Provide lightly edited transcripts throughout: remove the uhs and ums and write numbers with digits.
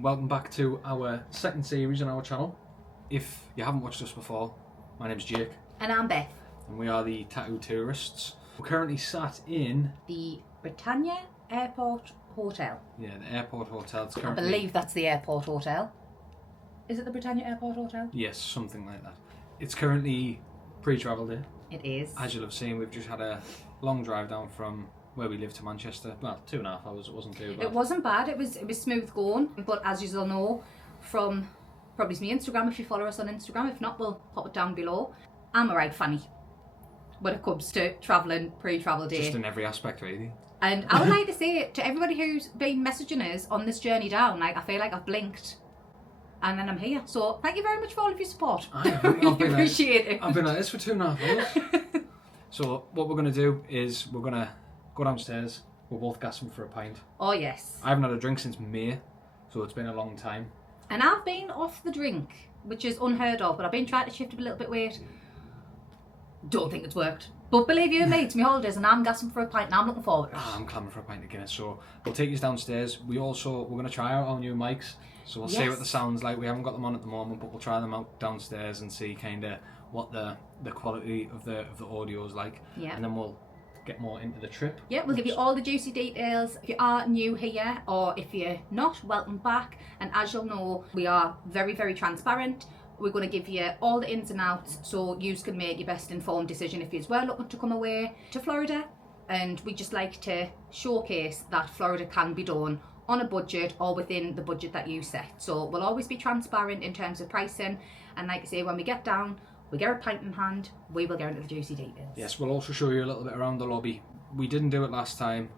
and welcome back to our second series on our channel. If you haven't watched us before, my name's Jake. And I'm Beth. And we are the Tattoo Tourists. We're currently sat in... the Britannia Airport Hotel. Yeah, the airport hotel. It's I currently... believe that's the airport hotel. Is it the Britannia Airport Hotel? Yes, something like that. It's currently pre-travel day. It is. As you'll have seen, we've just had a long drive down from where we live to Manchester. Well, 2.5 hours, it wasn't too bad. It wasn't bad, it was smooth going, but as you all know from probably my Instagram, if you follow us on Instagram, if not, we'll pop it down below. I'm a right funny when it comes to travelling pre-travel day. Just in every aspect, really. And I would like to say to everybody who's been messaging us on this journey down, like, I feel like I've blinked and then I'm here. So thank you very much for all of your support. I really appreciate it. I've been at this for 2.5 hours. So what we're going to do is we're going to go downstairs. We're both gasping for a pint. Oh yes. I haven't had a drink since May, so it's been a long time. And I've been off the drink, which is unheard of, but I've been trying to shift a little bit weight. Don't think it's worked. But believe you me, it's my holidays and I'm gasping for a pint and I'm looking forward to it. I'm clamoring for a pint of Guinness, so we'll take you downstairs. We're going to try out our new mics, so we'll see what the sound's like. We haven't got them on at the moment, but we'll try them out downstairs and see kind of what the quality of the audio is like. Yeah. And then we'll get more into the trip. Yeah, we'll give you all the juicy details. If you are new here or if you're not, welcome back. And as you'll know, we are very, very transparent. We're going to give you all the ins and outs so you can make your best informed decision if you were looking to come away to Florida. And we just like to showcase that Florida can be done on a budget or within the budget that you set. So we'll always be transparent in terms of pricing. And like I say, when we get down, we get a pint in hand, we will go into the juicy details. Yes, we'll also show you a little bit around the lobby. We didn't do it last time.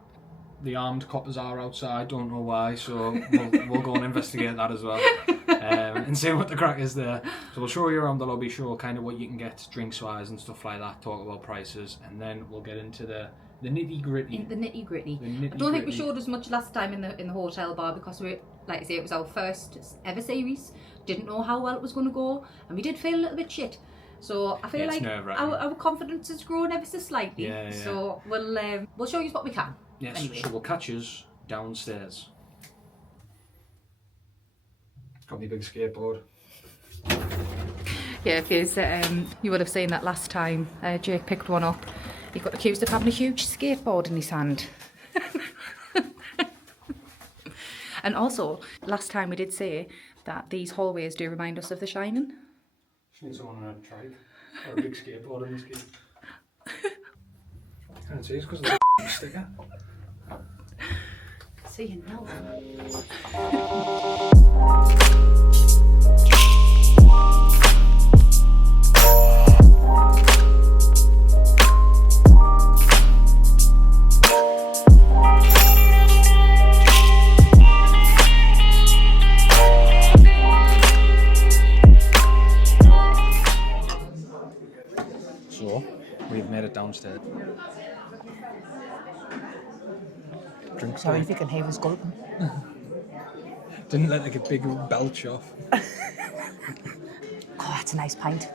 The armed coppers are outside, don't know why, so we'll go and investigate that as well. And see what the crack is there. So we'll show you around the lobby, show kind of what you can get drinks wise and stuff like that, talk about prices, and then we'll get into the nitty gritty. The nitty gritty. I don't think we showed as much last time in the hotel bar because we, like I say, it was our first ever series. Didn't know how well it was going to go, and we did feel a little bit shit. So I feel like our confidence has grown ever so slightly. Yeah. So we'll show you what we can. Yes. Anyway. So we'll catch us downstairs. Got me big skateboard. Yeah, because you would have seen that last time Jake picked one up. He got accused of having a huge skateboard in his hand. And also, last time we did say that these hallways do remind us of The Shining. Just need someone on a trike or a big skateboard in this game. I can't see, it's because of the sticker. So you know. So, we've made it downstairs. Drinks. Sorry if you can hear us gulping. Didn't let like a big belch off. Oh, that's a nice pint.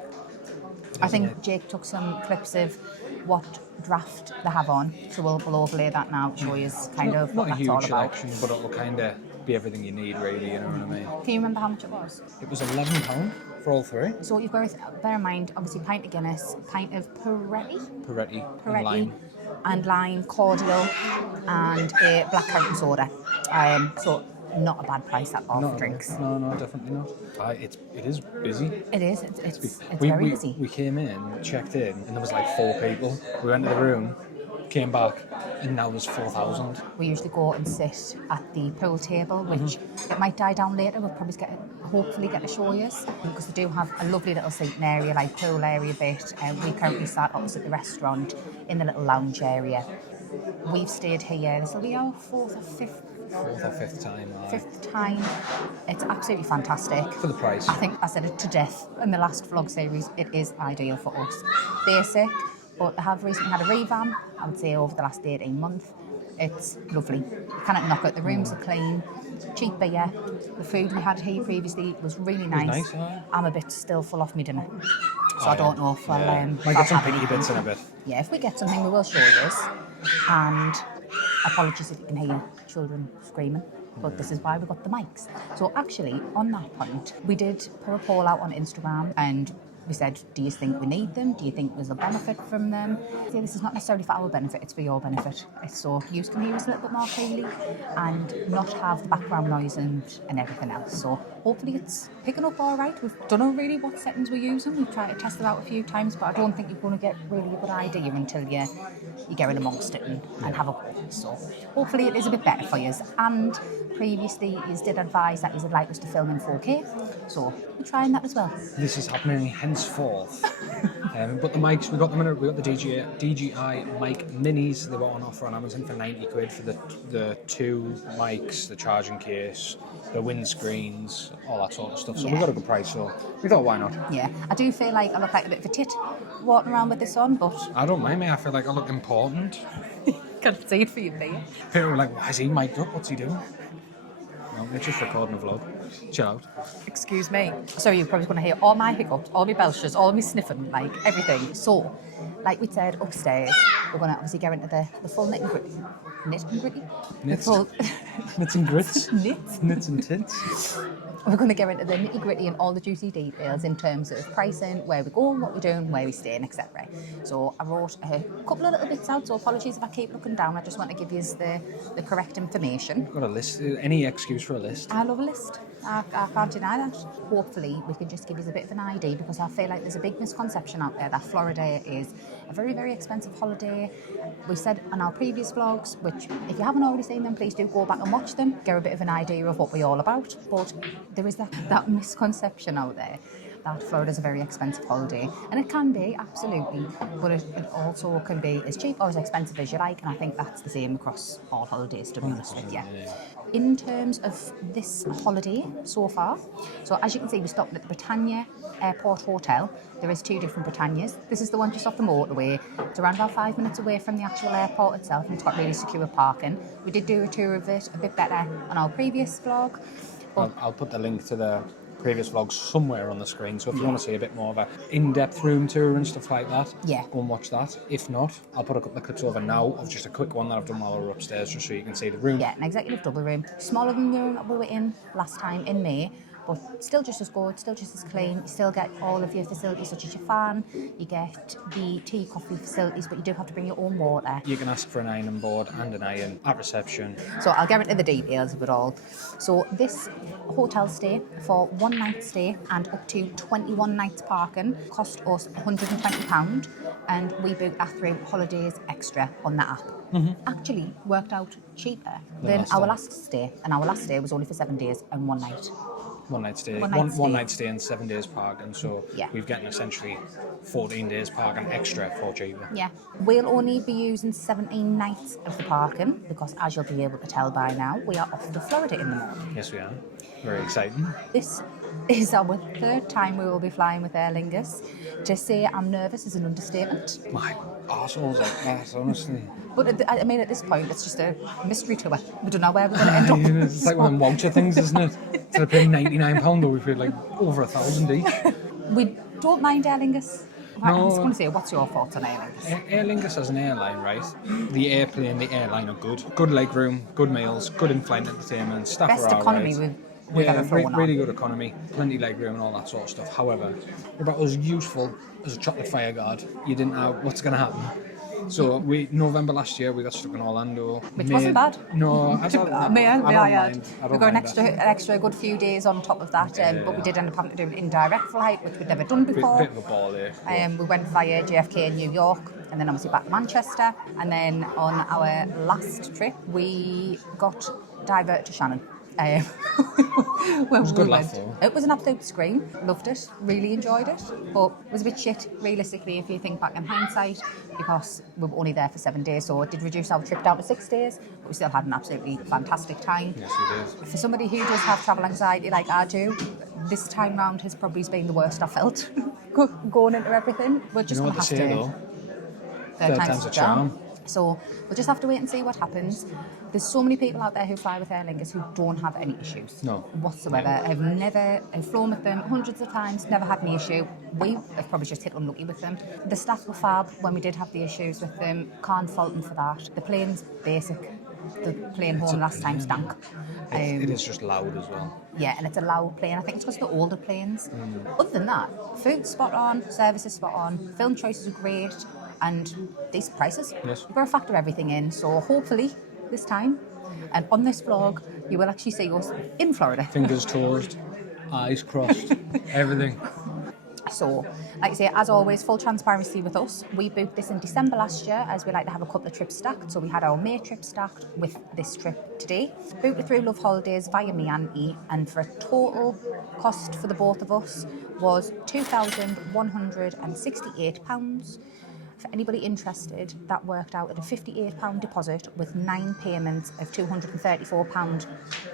I think Jake took some clips of what draft they have on, so we'll overlay that now to show you kind of what that's all about. Not a huge selection, but it'll kind of be everything you need, really, you know what I mean? Can you remember how much it was? It was £11 for all three. So what you've got to bear in mind, obviously, pint of Guinness, pint of Peretti, and lime, cordial, and a black currant soda. So not a bad price at all for drinks. No, definitely not. It is busy. It is. It's very busy. We came in, checked in, and there was like 4 people. We went to the room, came back, and now there's 4,000. We usually go and sit at the pool table, which it might die down later. We'll probably hopefully get to show you, because they do have a lovely little seating area, like pool area bit. We currently sat opposite the restaurant in the little lounge area. We've stayed here. This will be our fourth or fifth time. Fifth time. It's absolutely fantastic. For the price. I think I said it to death in the last vlog series. It is ideal for us. Basic, but they have recently had a revamp, I would say over the last 18 months. It's lovely. You cannot knock it. The rooms are clean, cheap beer. The food we had here previously was really nice. I'm a bit still full off my dinner. So I don't know if we'll... might get some picky bits in a bit. Yeah, if we get something, we will show you. And apologies if you can hear children screaming, but this is why we've got the mics. So actually, on that point, we did put a poll out on Instagram and we said, do you think we need them? Do you think there's a benefit from them? See, this is not necessarily for our benefit, it's for your benefit. It's so you can hear us a little bit more clearly and not have the background noise and everything else. So hopefully it's picking up all right. We don't know really what settings we're using. We've tried to test it out a few times, but I don't think you're going to get really a good idea until you get in amongst it and have a go. So hopefully it is a bit better for you. And previously you did advise that you would like us to film in 4K, so we're trying that as well. This is happening henceforth. But the mics, we got the DJI mic minis. They were on offer on Amazon for 90 quid for the 2 mics, the charging case, the windscreens, all that sort of stuff. So we got a good price, so we thought, why not? Yeah, I do feel like I look like a bit of a tit walking around with this on, but I don't mind me. I feel like I look important. Can't see it for you, there. People were like, why is he mic'd up? What's he doing? No, we're just recording a vlog. Chill out. Excuse me. So you're probably going to hear all my hiccups, all my belches, all my sniffing, like everything. So, like we said, upstairs, we're going to obviously go into the full knit and gritty. Knit and gritty? Knits. Full... Knits and grits. Knits. Knits and tits. We're going to go into the nitty gritty and all the juicy details in terms of pricing, where we're going, what we're doing, where we're staying, etc. So I wrote a couple of little bits out, so apologies if I keep looking down. I just want to give you the correct information. Got a list. Any excuse for a list. I love a list. I can't deny that. Hopefully we can just give you a bit of an idea, because I feel like there's a big misconception out there that Florida is a very, very expensive holiday. We said on our previous vlogs, which if you haven't already seen them, please do go back and watch them, get a bit of an idea of what we're all about. But there is that misconception out there that Florida's a very expensive holiday, and it can be, absolutely, but it also can be as cheap or as expensive as you like, and I think that's the same across all holidays, to be honest with you. In terms of this holiday so far, so as you can see, we stopped at the Britannia Airport Hotel. There is 2 different Britannias. This is the one just off the motorway. It's around about 5 minutes away from the actual airport itself, and it's got really secure parking. We did do a tour of it a bit better on our previous vlog. I'll put the link to the previous vlogs somewhere on the screen, so if you want to see a bit more of an in-depth room tour and stuff like that, go and watch that. If not, I'll put a couple of clips over now of just a quick one that I've done while we were upstairs, just so you can see the room. Yeah, an executive double room, smaller than the room that we were in last time in May, but still just as good, still just as clean. You still get all of your facilities such as your fan, you get the tea, coffee facilities, but you do have to bring your own water. You can ask for an ironing board and an iron at reception. So I'll get into the details of it all. So this hotel stay for 1 night stay and up to 21 nights parking cost us £120, and we booked that through Holidays Extra on the app. Actually worked out cheaper than our last stay, and our last stay was only for 7 days and 1 night. One night stay. One night stay and 7 days parking, so we've gotten essentially 14 days parking extra for cheaper. Yeah, we'll only be using 17 nights of the parking, because as you'll be able to tell by now, we are off to Florida in the morning. Yes, we are. Very exciting. This is our 3rd time we will be flying with Aer Lingus. To say I'm nervous is an understatement. My arsehole's like that, honestly. But I mean, at this point, it's just a mystery tour. We don't know where we're going to end up. It's like one of them voucher things, isn't it? Instead of paying £99, or we paid like over £1,000 each. We don't mind Aer Lingus. No. I was going to say, what's your thoughts on Aer Lingus? Aer Lingus as an airline, right? The airplane, the airline are good. Good leg room, good meals, good in-flight entertainment, staff Best are all economy right. we've ever flown on. Really good economy, plenty leg room and all that sort of stuff. However, you're about as useful as a chocolate fire guard. You didn't know what's going to happen. So November last year we got stuck in Orlando. Which wasn't bad. No, I don't mind. We got an extra good few days on top of that, but we did end up having to do an indirect flight, which we'd never done before. Bit of a ball there. We went via JFK in New York, and then obviously back to Manchester, and then on our last trip we got diverted to Shannon. It was a good laugh though. It was an absolute scream. Loved it, really enjoyed it, but it was a bit shit realistically if you think back in hindsight, because we were only there for 7 days, so it did reduce our trip down to 6 days, but we still had an absolutely fantastic time. Yes, we did. For somebody who does have travel anxiety like I do, this time round has probably been the worst I felt going into everything. We're just going to have to. Third time's a charm. So we'll just have to wait and see what happens. There's so many people out there who fly with Aer Lingus who don't have any issues whatsoever. I've flown with them hundreds of times, never had any issue. We have probably just hit unlucky with them. The staff were fab when we did have the issues with them. Can't fault them for that. The plane's basic. the plane home last time stank. It is just loud as well. Yeah, and it's a loud plane. I think it's because of the older planes. Other than that, food's spot on, service is spot on, film choices are great, and decent prices. Yes. You've got to factor everything in. So hopefully this time, and on this vlog, you will actually see us in Florida. Fingers tossed, eyes crossed, everything. So, like I say, as always, full transparency with us. We booked this in December last year as we like to have a couple of trips stacked. So we had our May trip stacked with this trip today. Booked it through Love Holidays via me and E, and for a total cost for the both of us was £2,168. For anybody interested, that worked out at a £58 deposit with 9 payments of £234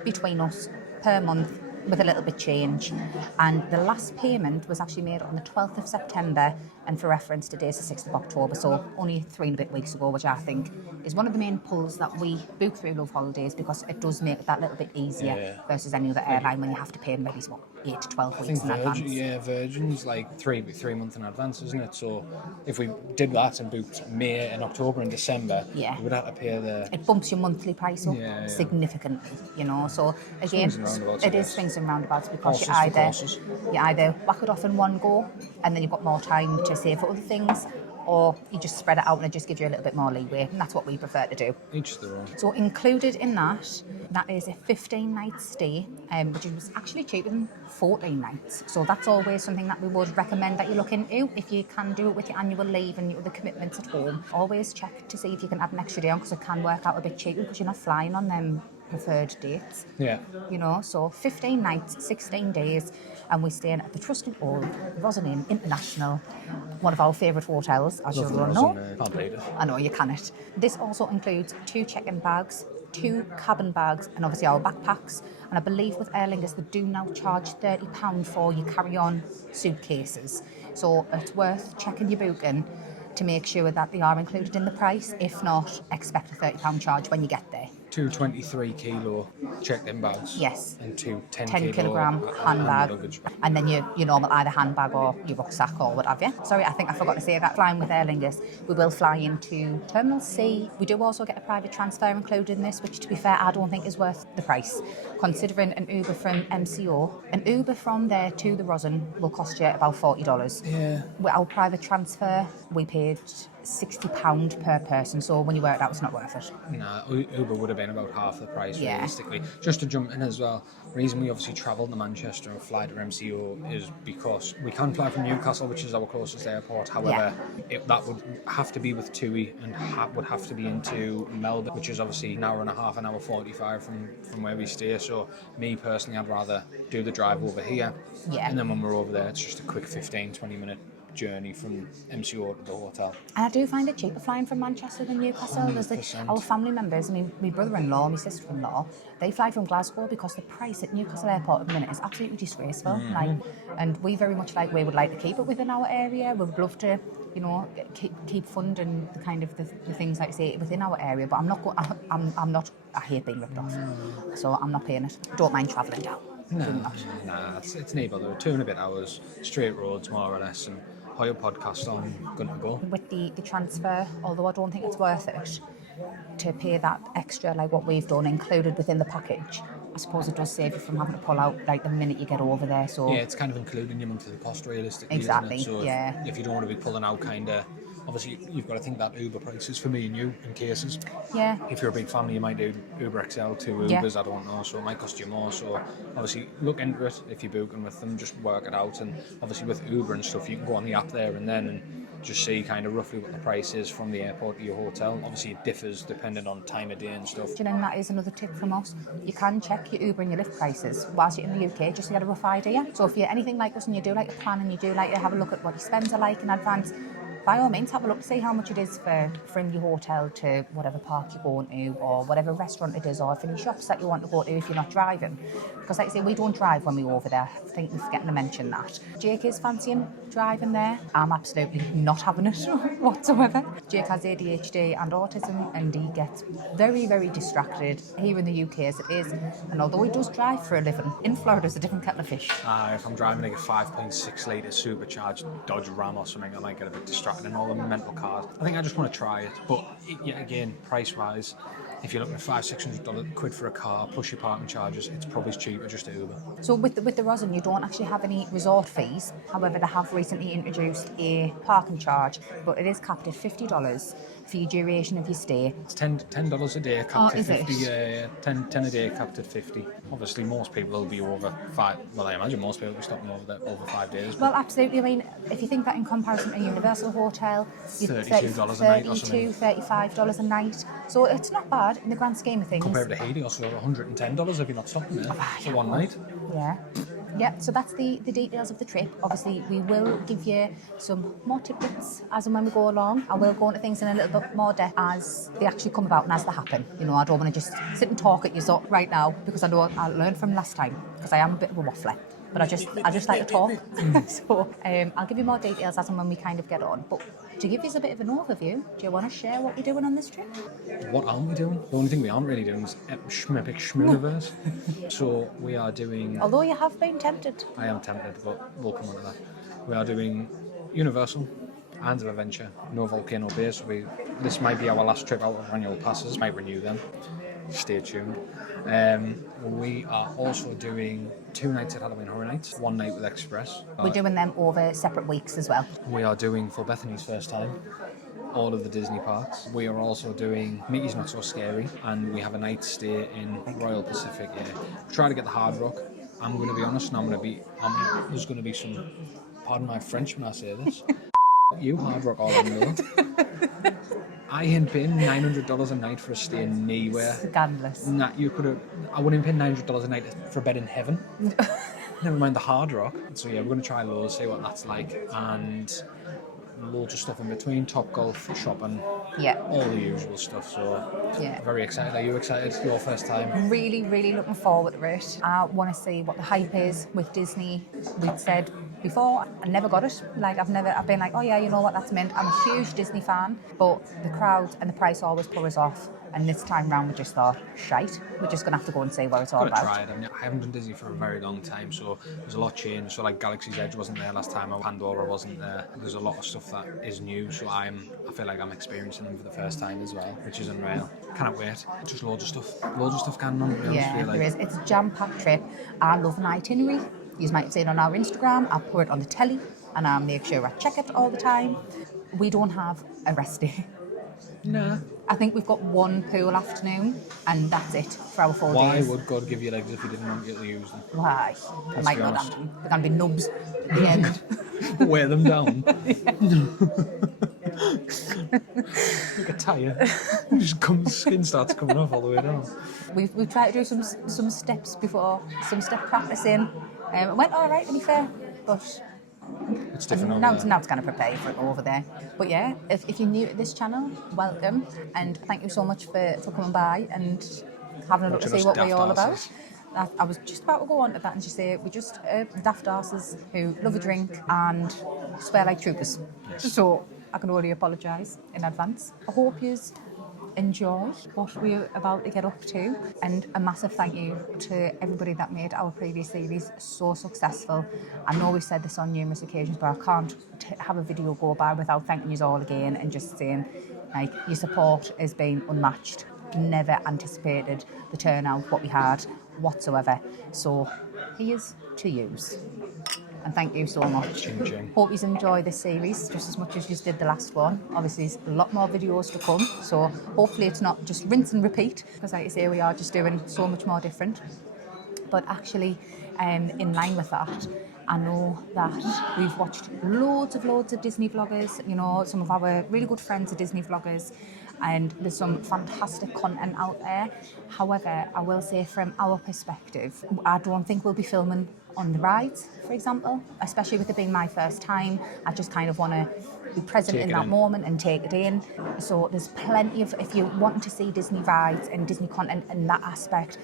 between us per month, with a little bit change. And the last payment was actually made on the 12th of September, and for reference, today's the 6th of October, so only 3 and a bit weeks ago, which I think is one of the main pulls that we book through Love Holidays, because it does make it that little bit easier versus any other airline when you have to pay maybe 8 to 12 weeks in advance. Virgin's like 3 months in advance, isn't it? So if we did that and booked May and October and December, we would have to pay It bumps your monthly price up significantly, you know. So again, it is swings and roundabouts, because you either whack it off in one go and then you've got more time to save for other things, or you just spread it out and it just gives you a little bit more leeway, and that's what we prefer to do. Each their own. So included in that is a 15-night stay, which was actually cheaper than 14 nights. So that's always something that we would recommend that you look into if you can do it with your annual leave and your other commitments at home. Always check to see if you can add an extra day on, because it can work out a bit cheaper because you're not flying on them preferred dates. Yeah. You know, so 15 nights, 16 days, and we're staying at the trusted old Rosenheim International, one of our favourite hotels, as you'll know. Can't believe it. I know, you cannot. This also includes 2 check-in bags, 2 cabin bags, and obviously our backpacks. And I believe with Aer Lingus, they do now charge £30 for your carry-on suitcases. So it's worth checking your booking to make sure that they are included in the price. If not, expect a £30 charge when you get there. 2 23-kilo checked-in bags. Yes. And 2 10 kilogram handbag. luggage. And then your normal either handbag or your rucksack or what have you. Sorry, I think I forgot to say that. Flying with Aer Lingus, we will fly into Terminal C. We do also get a private transfer included in this, which, to be fair, I don't think is worth the price. Considering an Uber from MCO, an Uber from there to the Rosen will cost you about $40. Yeah. With our private transfer, we paid £60 per person, so when you work it out, it's not worth it. Nah, Uber would have been about half the price, realistically. Just to jump in as well, the reason we obviously travelled to Manchester and fly to MCO is because we can fly from Newcastle, which is our closest airport. However, that would have to be with TUI and would have to be into Melbourne, which is obviously an hour and a half, an hour 45 from where we stay. So me personally, I'd rather do the drive over here. Yeah. And then when we're over there, it's just a quick 15-20 minute journey from MCO to the hotel. And I do find it cheaper flying from Manchester than Newcastle. There's our family members, my brother-in-law, my sister-in-law, they fly from Glasgow because the price at Newcastle Airport at the minute is absolutely disgraceful. And we very much we would like to keep it within our area. We would love to, you know, keep funding the kind of the things like say within our area. But I hate being ripped off, so I'm not paying it. Don't mind travelling down. Nah, it's no bother. 2 and a bit hours, straight roads more or less, and your podcast on, good to go. With the transfer, although I don't think it's worth it to pay that extra, like what we've done, included within the package. I suppose it does save you from having to pull out like the minute you get over there. So yeah, it's kind of including your monthly cost realistically. Exactly. Isn't it? So yeah. If you don't want to be pulling out kind of. Obviously, you've got to think that Uber prices for me and you in cases. Yeah. If you're a big family, you might do Uber XL, 2 Ubers, I don't know, so it might cost you more. So obviously, look into it if you're booking with them, just work it out. And obviously, with Uber and stuff, you can go on the app there and then and just see kind of roughly what the price is from the airport to your hotel. Obviously, it differs depending on time of day and stuff. And that is another tip from us. You can check your Uber and your Lyft prices whilst you're in the UK, just to get a rough idea. So if you're anything like us and you do like to plan and you do like to have a look at what your spends are like in advance, by all means, have a look to see how much it is from your hotel to whatever park you're going to or whatever restaurant it is or if any shops that you want to go to if you're not driving. Because like I say, we don't drive when we go over there. I think we're forgetting to mention that. Jake is fancying driving there. I'm absolutely not having it whatsoever. Jake has ADHD and autism and he gets very, very distracted here in the UK as it is. And although he does drive for a living, in Florida it's a different kettle of fish. If I'm driving like a 5.6 litre supercharged Dodge Ram or something, I might get a bit distracted in all the mental cars. I think I just want to try it. But again, price-wise, if you're looking at £500-600 for a car plus your parking charges, it's probably cheaper just to Uber. So with the rosin, you don't actually have any resort fees. However, they have recently introduced a parking charge, but it is capped at $50 for your duration of your stay. It's $10 a day capped at 50. Is it? Yeah, 10 a day capped at 50. Obviously, most people will be over 5. Well, I imagine most people will be stopping over 5 days. Well, absolutely. I mean, if you think that in comparison to a Universal hotel, $32 a night or something. $35 a night. So it's not bad in the grand scheme of things. Compared to Helios, for $110 if you're not stopping there for one night. Yeah. Yeah, so that's the details of the trip. Obviously, we will give you some more tidbits as and when we go along. I will go into things in a little bit more depth as they actually come about and as they happen. You know, I don't want to just sit and talk at you right now because I know I learned from last time because I am a bit of a waffler. But I just like to talk. So I'll give you more details as and when we kind of get on. But to give you a bit of an overview, do you want to share what you're doing on this trip? What aren't we doing? The only thing we aren't really doing is Schmepic Schmooniverse. So we are doing... Although you have been tempted. I am tempted, but we'll come on to that. We are doing Universal, Hands of Adventure, no Volcano Bay. So this might be our last trip out of annual passes. Might renew them. Stay tuned. We are also doing 2 nights at Halloween Horror Nights, 1 night with Express. We're doing them over separate weeks as well. We are doing, for Bethany's first time, all of the Disney parks. We are also doing Mickey's Not So Scary, and we have a night stay in Royal Pacific. Yeah. Try to get the Hard Rock. I'm going to be honest, and there's going to be some, pardon my French when I say this, you Hard Rock all in the I ain't paying $900 a night for a stay anywhere. Scandalous. Nah, I wouldn't pay $900 a night for a bed in heaven. Never mind the Hard Rock. So yeah, we're going to try loads, see what that's like, and loads of stuff in between, Topgolf, shopping, all the usual stuff. So yeah, very excited. Are you excited? Your first time? Really, really looking forward to it. I want to see what the hype is with Disney. We'd said before, I never got it. Like I've been like, oh yeah, you know what that's meant. I'm a huge Disney fan, but the crowd and the price always put us off. And this time round, we just thought, shite. We're just gonna have to go and see what it's all about. Try it. I haven't done Disney for a very long time, so there's a lot changed. So like Galaxy's Edge wasn't there last time, or Pandora wasn't there. There's a lot of stuff that is new, so I feel like I'm experiencing them for the first time as well, which is unreal. Cannot wait. Just loads of stuff going on. Yeah, there is. It's a jam-packed trip. I love an itinerary. You might have seen it on our Instagram. I'll put it on the telly, and I'll make sure I check it all the time. We don't have a rest day. No. I think we've got one pool afternoon, and that's it for our 4 days. Why would God give you legs if you didn't want you to use them? Why? I might not have them. They're going to be nubs at the end. Wear them down. Like a tyre. Skin starts coming off all the way down. We've tried to do some steps before, some step practicing. It went all right, to be fair, but it's different now it's going to prepare you for it over there. But yeah, if you're new to this channel, welcome, and thank you so much for coming by and having a look to see what we're all about. I was just about to go on to that and just say we're just daft arses who love a drink and swear like troopers. Yes. So I can only apologise in advance. I hope you enjoy what we're about to get up to, and a massive thank you to everybody that made our previous series so successful. I know we've said this on numerous occasions, but I can't have a video go by without thanking you all again and just saying, like, your support has been unmatched. Never anticipated the turnout what we had whatsoever. So here's to yous. And thank you so much. Ching, ching. Hope you enjoy this series just as much as you did the last one. Obviously, there's a lot more videos to come, so hopefully it's not just rinse and repeat, because like I say, we are just doing so much more different. But actually, in line with that, I know that we've watched loads of Disney vloggers. You know, some of our really good friends are Disney vloggers, and there's some fantastic content out there. However, I will say from our perspective, I don't think we'll be filming on the rides, for example, especially with it being my first time. I just kind of want to be present in that moment and take it in. So there's plenty of, if you're wanting to see Disney rides and Disney content in that aspect,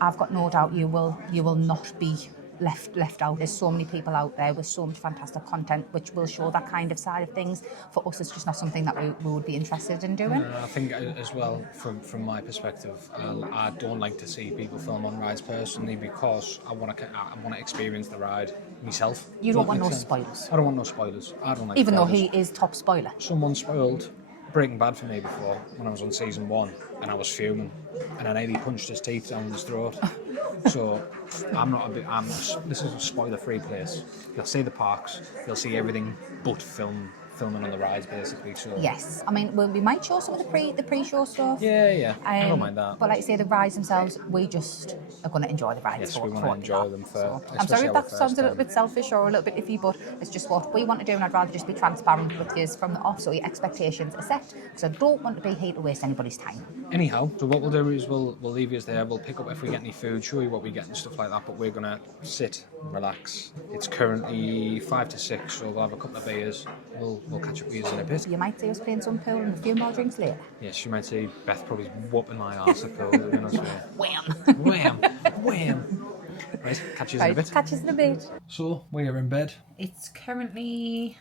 I've got no doubt you will not be left out. There's so many people out there with so much fantastic content which will show that kind of side of things. For us, it's just not something that we would be interested in doing. I think as well, from my perspective, I don't like to see people film on rides personally, because I want to experience the ride myself. You don't want no spoilers. I don't want no spoilers. I don't like even spoilers. though he is top spoiler. Someone spoiled Breaking Bad for me before when I was on season 1 and I was fuming and I nearly punched his teeth down his throat. So I'm not a bit. This is a spoiler-free place. You'll see the parks. You'll see everything but filming on the rides, basically. So Yes, I mean we might show some of the pre-show stuff. yeah, I don't mind that. But like I say, the rides themselves, we just are going to enjoy the rides. Yes, for we want to what they enjoy are. them for. So, I'm sorry if that sounds a little bit selfish or a little bit iffy, but it's just what we want to do, and I'd rather just be transparent with you from the off, so your expectations are set. Because I don't want to be here to waste anybody's time. Anyhow, so what we'll do is we'll leave you there. We'll pick up if we get any food, show you what we get and stuff like that. But we're gonna sit, relax. It's currently 5 to 6, so we'll have a couple of beers. We'll catch up with you in a bit. You might see us playing some pool and a few more drinks later. Yes, you might see Beth probably whooping my arse at pool. To be honest with you. Wham! Wham! Wham! Right, catch you in a bit. Catch us in a bit. So we're in bed. It's currently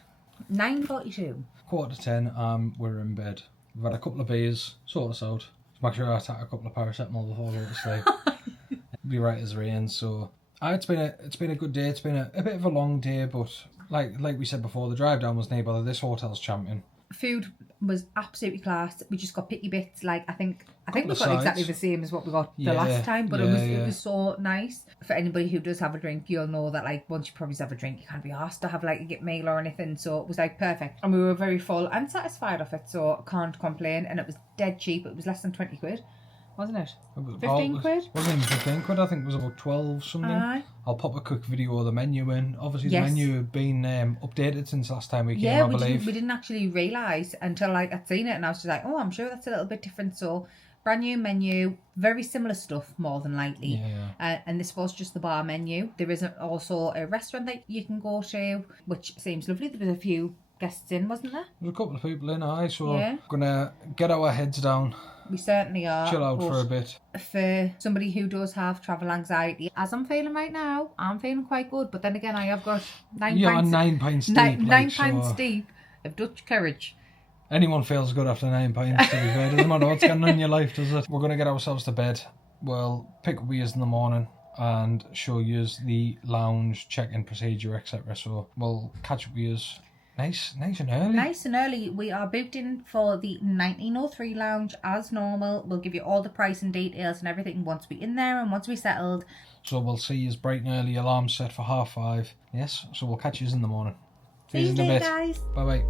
9:42. 9:45. We're in bed. We've had a couple of beers. Sort us out. Make sure I take a couple of paracetamol before I go to sleep. Be right as rain. So it's been a good day. It's been a bit of a long day, but like we said before, the drive down was near, but this hotel's champion. Food was absolutely class. We just got picky bits. Like I think we got sides. exactly the same as what we got the Yeah, last time, but yeah, it was so nice. For anybody who does have a drink, you'll know that like once you probably have a drink, you can't be asked to have like a get meal or anything. So it was like perfect, and we were very full and satisfied of it. So I can't complain. And it was dead cheap. It was less than 20 quid, wasn't it? 15 quid? Wasn't even 15 quid. I think it was about 12 something. Aye. I'll pop a quick video of the menu in. Obviously, Yes. the menu had been updated since last time we came, I believe. we didn't actually realise until like I'd seen it, and I was just like, oh, I'm sure that's a little bit different. So brand new menu, very similar stuff, more than likely. Yeah. And this was just the bar menu. There is also a restaurant that you can go to, which seems lovely. There was a few guests in, wasn't there? There's a couple of people in, so Yeah. gonna get our heads down, We certainly are. chill out but for a bit. For somebody who does have travel anxiety, as I'm feeling right now, I'm feeling quite good. But then again, I have got 9 You're pints. 9 pints deep. Nine so pints deep of Dutch courage. anyone feels good after 9 pints, to be fair. Doesn't matter what's going on in your life, does it? We're going to get ourselves to bed. We'll pick up with in the morning and show you the lounge, check-in procedure, etc. So we'll catch up with nice and early. Nice and early. We are booked in for the 1903 lounge as normal. We'll give you all the price and details and everything once we're in there and once we're settled. So we'll see you bright and early. Alarm set for 5:30. Yes, so we'll catch you in the morning. See you in a later, bit. guys. Bye-bye.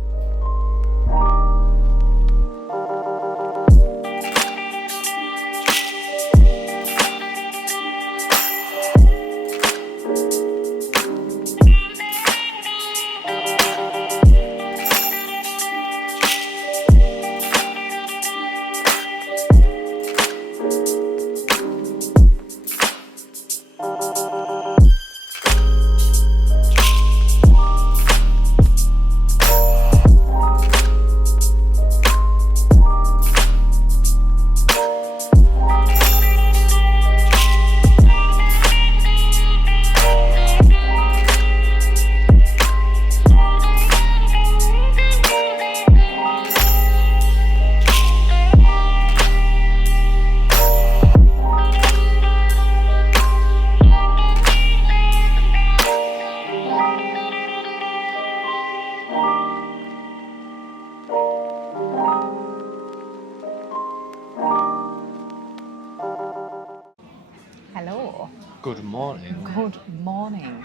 Hello. Good morning. Good morning.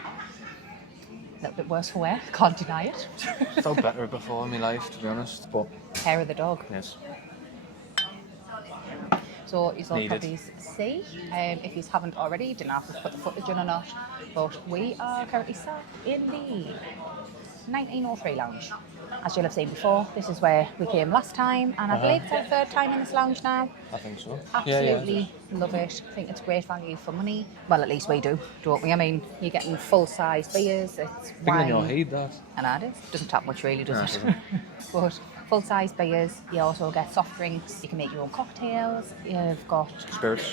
A little bit worse for wear, can't deny it. Felt better before in my life, to be honest, but Hair of the dog. yes. So you will Needed. probably see, if you haven't already, didn't have to put the footage in or not, but we are currently sat in the 1903 lounge. As you'll have seen before, this is where we came last time, and I believe it's our third time in this lounge now. I think so. Absolutely love it. I think it's great value for money. Well, at least we do, don't we? I mean, you're getting full-size beers, it's Bigger than your wine, head, that. and that is. Doesn't tap much really, does No, it? it doesn't. But full-size beers, you also get soft drinks, you can make your own cocktails, you've got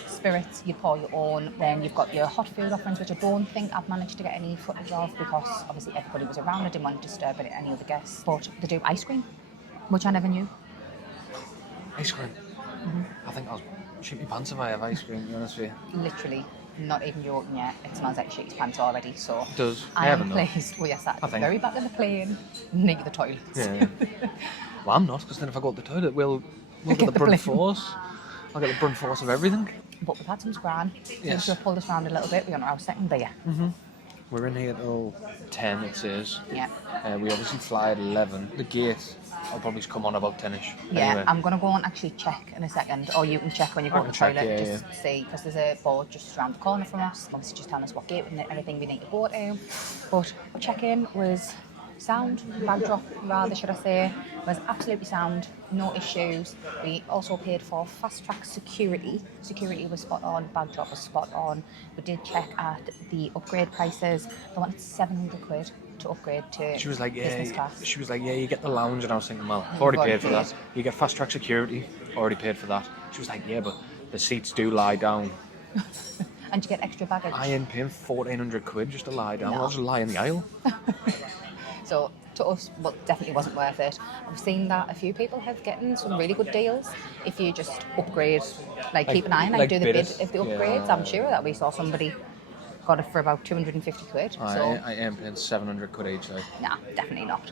spirits, you pour your own, then you've got your hot food offerings, which I don't think I've managed to get any footage of because obviously everybody was around, I didn't want to disturb any other guests, but they do ice cream, which I never knew. Ice cream? I think I'll shoot my pants if I have ice cream, to be honest with you. Literally, not even joking yet, it smells like shit's pants already, so It does. I am haven't though. pleased. Well, yes, at I the think. very back of the plane, near the toilets. Yeah. Well, I'm not, because then if I go to the toilet, we'll get the brunt force. I'll get the brunt force of everything. But we've had some scran. Yes. We've pulled us around a little bit. We're on our second beer. We're in here till 10, it says. Yeah. We obviously fly at 11. The gate, I'll probably come on about 10ish. Yeah, Anyway. I'm going to go and actually check in a second, or you can check when you go to the toilet, just see, because there's a board just around the corner from us, obviously just telling us what gate and everything we need to go to. But check-in was sound, backdrop rather should I say, was absolutely sound, no issues. We also paid for fast track security. Security was spot on, backdrop was spot on. We did check at the upgrade prices. They wanted 700 quid to upgrade to She was like, business class. She was like, yeah, you get the lounge, and I was thinking, well, I've already paid for that. You get fast track security, already paid for that. She was like, yeah, but the seats do lie down. And you get extra baggage. I ain't paying 1,400 quid just to lie down. No. I'll just lie in the aisle. So to us, well, definitely wasn't worth it. I've seen that a few people have gotten some really good deals if you just upgrade, like keep an eye on, do the bid of the upgrades. I'm sure that we saw somebody got it for about 250 quid. I am paying 700 quid each. Nah, definitely not.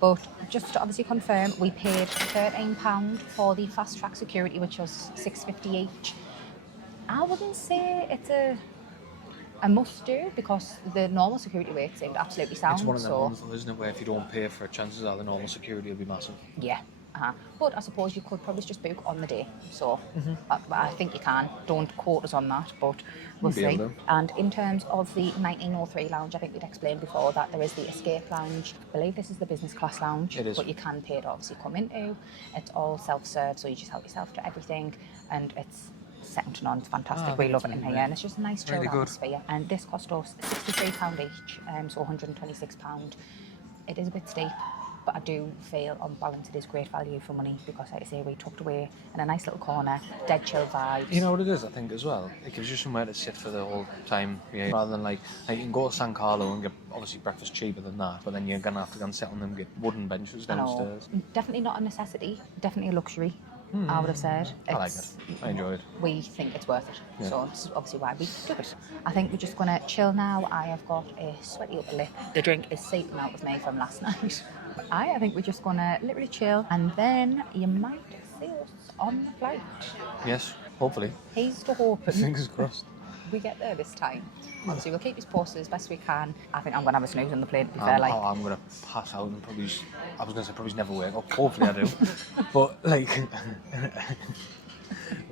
But just to obviously confirm, we paid £13 for the fast track security, which was £6.50 each. I wouldn't say it's a must do, because the normal security rate seemed absolutely sound. It's one of them ones, though, isn't it, where if you don't pay for it, chances are the normal security will be massive. Yeah. But I suppose you could probably just book on the day. So I think you can. Don't quote us on that, but we'll see. And in terms of the 1903 lounge, I think we'd explained before that there is the escape lounge. I believe this is the business class lounge. It is. But you can pay to obviously come into. It's all self-serve, so you just help yourself to everything. And it's second to none. It's fantastic. We love it in here, and it's just a nice chill atmosphere. And this cost us £63 each, so £126. It is a bit steep, but I do feel on balance it is great value for money, because like I say, we tucked away in a nice little corner, dead chill vibes. You know what it is, I think, as well? It gives you somewhere to sit for the whole time, rather than like you can go to San Carlo and get obviously breakfast cheaper than that, but then you're going to have to go and sit on them, get wooden benches downstairs. Definitely not a necessity, definitely a luxury. I would have said. I like it. I enjoy it. We think it's worth it. So this is obviously why we took it. I think we're just going to chill now. I have got a sweaty upper lip. The drink is seeping out of me from last night. I think we're just going to literally chill, and then you might see us on the flight. Yes, hopefully. Here's to hoping. Fingers crossed. We get there this time. Obviously, we'll keep you posted as best we can. I think I'm going to have a snooze on the plane, to be fair. I'm going to pass out and probably, I was going to say probably never wake up. Hopefully I do. But, a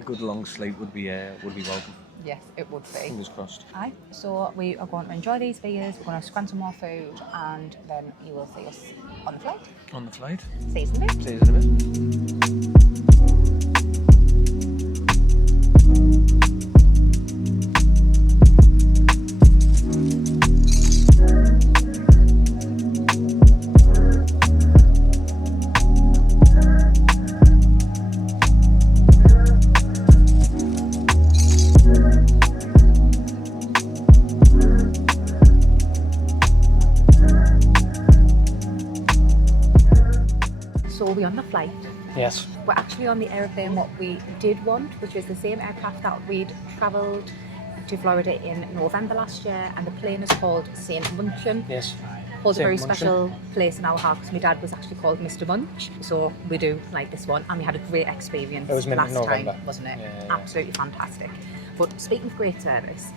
good long sleep would be welcome. Yes, it would be. Fingers crossed. Aye. So we are going to enjoy these beers, we're going to scran some more food, and then you will see us on the flight. On the flight. See you in a bit. See you in a bit. So we're on the flight. Yes. We're actually on the aeroplane what we did want, which was the same aircraft that we'd travelled to Florida in November last year, and the plane is called St. Munchin. Yes. Holds a very special place in our heart, because my dad was actually called Mr. Munch, so we do like this one, and we had a great experience last time, wasn't it? Yeah. Absolutely fantastic. But speaking of great service,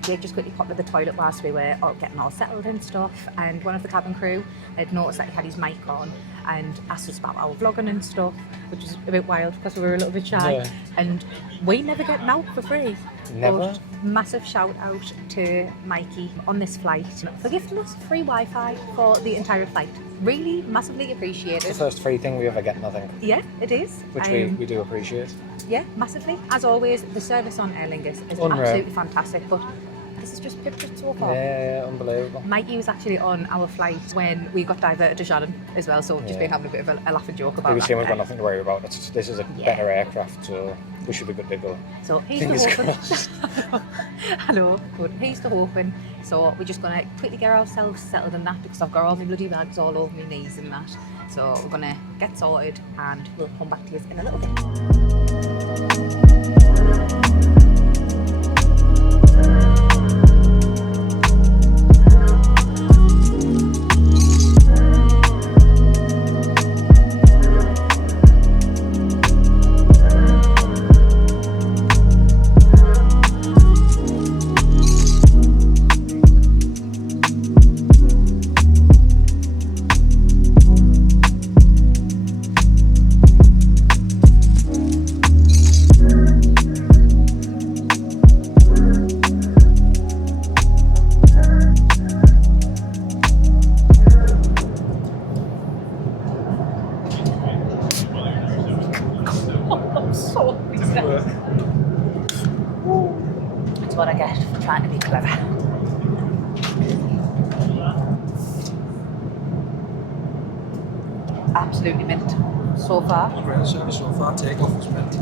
Jake just quickly popped to the toilet whilst we were getting all settled and stuff, and one of the cabin crew had noticed that he had his mic on and asked us about our vlogging and stuff, which was a bit wild because we were a little bit shy, and we never get an out for free. Never. But massive shout out to Mikey on this flight for gifting us free Wi-Fi for the entire flight. Really massively appreciated. It's the first free thing we ever get, I think. Yeah, it is. Which we do appreciate. Yeah, massively. As always, the service on Aer Lingus is Unreal. absolutely fantastic, but this is just pictures so far. Yeah, unbelievable. Mikey was actually on our flight when we got diverted to Shannon as well, so we've just been having a bit of a laugh and joke about We were that. saying we've got nothing to worry about. This is a better aircraft, so we should be good to go. So he's Fingers the hoping. crossed. Hello, good. He's the hoping. So we're just going to quickly get ourselves settled in that, because I've got all my bloody bags all over my knees and that. So we're going to get sorted, and we'll come back to you in a little bit. That's what I get for trying to be clever. Absolutely mint so far. Great service so far. Takeoff was mint.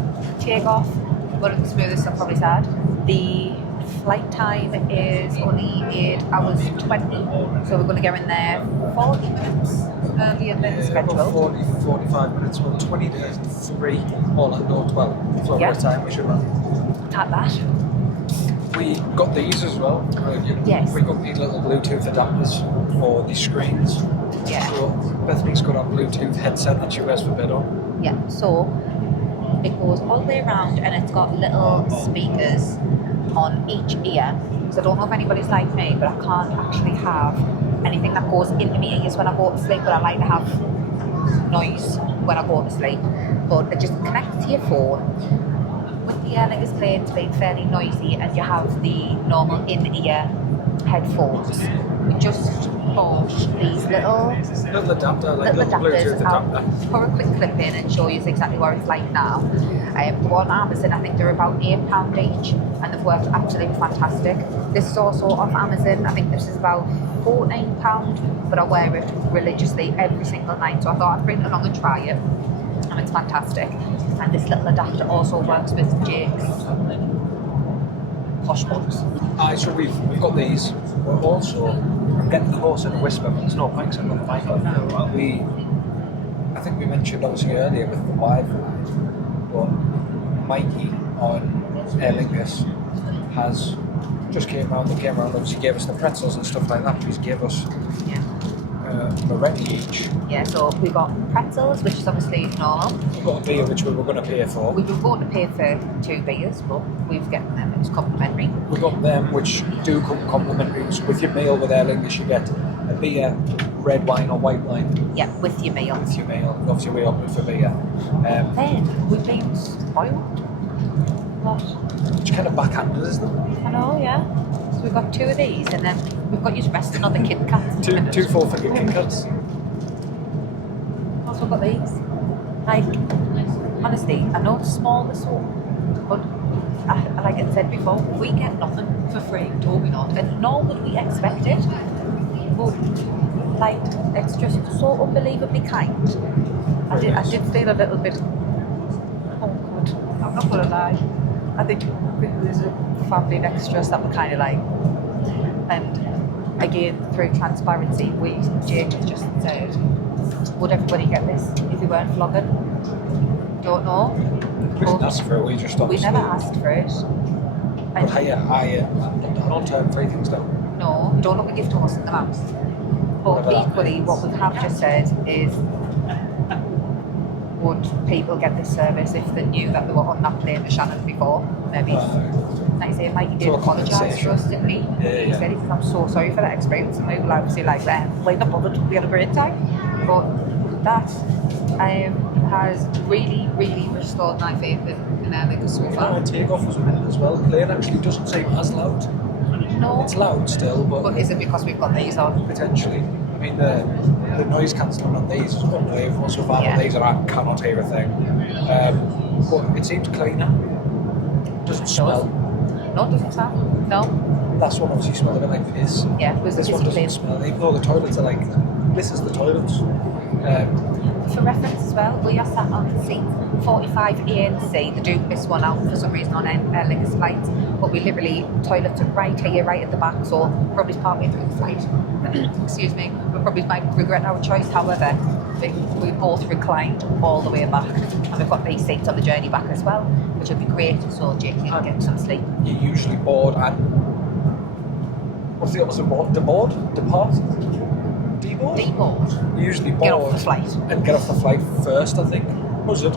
Takeoff, one of the smoothest I've probably had. The flight time is only 8 hours 20, so we're going to get in there 40 minutes earlier than scheduled. 45 minutes, well 20 days and 3, Orlando 12. So Yeah. what time we should have. Tap that. We got these as well. Yes. We got these little Bluetooth adapters for the screens. Yeah. So Bethany's got a Bluetooth headset that she wears for bed on. Yeah, so it goes all the way around and it's got little speakers on each ear. So I don't know if anybody's like me, but I can't actually have anything that goes into my ears when I go to sleep, but I like to have noise when I go to sleep. But it just connects to your phone. With the Lingus planes being fairly noisy and you have the normal in-ear headphones, we just bought these little adapter, like little Bluetooth adapters adapter. for a quick clip in and show you exactly what it's like now. The one on Amazon, I think they're about £8 each and they've worked absolutely fantastic. This is also off Amazon. I think this is about £14, but I wear it religiously every single night, so I thought I'd bring it along and try it, and it's fantastic. And this little adapter also works with Jake's posh buds. So we've got these, but also I'm getting close in a whisper, but there's no point because I've got the mic on. I think we mentioned obviously earlier with the Wi-Fi, but Mikey on Aer Lingus has just came around, obviously gave us the pretzels and stuff like that, but he's gave us Moretti each. Yeah, so we got pretzels, which is obviously normal. We've got a beer which we were going to pay for. We were going to pay for 2 beers, but we've gotten them, it's complimentary. We've got them which do come complimentary. So with your meal with Aer Lingus you get a beer, red wine or white wine. Yeah, with your meal. With your meal. Obviously we opted for beer. Then we've been spoiled. What? Which kind of backhanded, isn't it? I know, yeah. So we've got 2 of these, and then we've got you resting on the Kit Kats. Two 4-finger Kit Kats. Also got these. Like, honestly, I know it's small this one, but like I said before, we get nothing for free, do we not? And nor would we expect it. But like, it's just so unbelievably kind. I did feel a little bit awkward. I'm not gonna lie. I think there's a family next to us that were kind of like, and again through transparency, Jake just said, would everybody get this if we weren't vlogging? Don't know. We didn't ask for it, we just We never asked for it. But I don't turn 3 things down. No, don't look a gift horse in the mouth. But equally, what we have just said is, would people get this service if they knew that they were on that plane with Shannon before? Maybe. Like I say, Mikey did apologise to us, didn't he? Yeah. He said, I'm so sorry for that experience, and we were obviously like, we're not bothered, we had a great time. But that has really, really restored my faith in Aer Lingus so far. Takeoff was mint as well. The plane actually doesn't seem as loud. No. It's loud still, but Is it because we've got these on? potentially. I mean, the noise cancelling on these is unbelievable so far. Yeah. These are I cannot hear a thing. But it seems cleaner. Doesn't smell. No, it doesn't smell. No. Last one obviously smelled a bit like piss. Yeah, it was This a one pissy doesn't plane. smell. Even though the toilets are like, this is the toilets. For reference as well, we are sat on seat 45 A and C. They do miss one out for some reason on Aer Lingus flights, but we literally toilets are right here, right at the back, so probably partway through the flight. Excuse me, we probably might regret our choice. However, we both reclined all the way back, and we've got these seats on the journey back as well, which would be great so Jake can get some sleep. You're usually bored and what's the opposite of bored? Deboard? Depart? Deboard? Deboard. You're usually bored. Get off the flight. And get off the flight first, I think. Was it?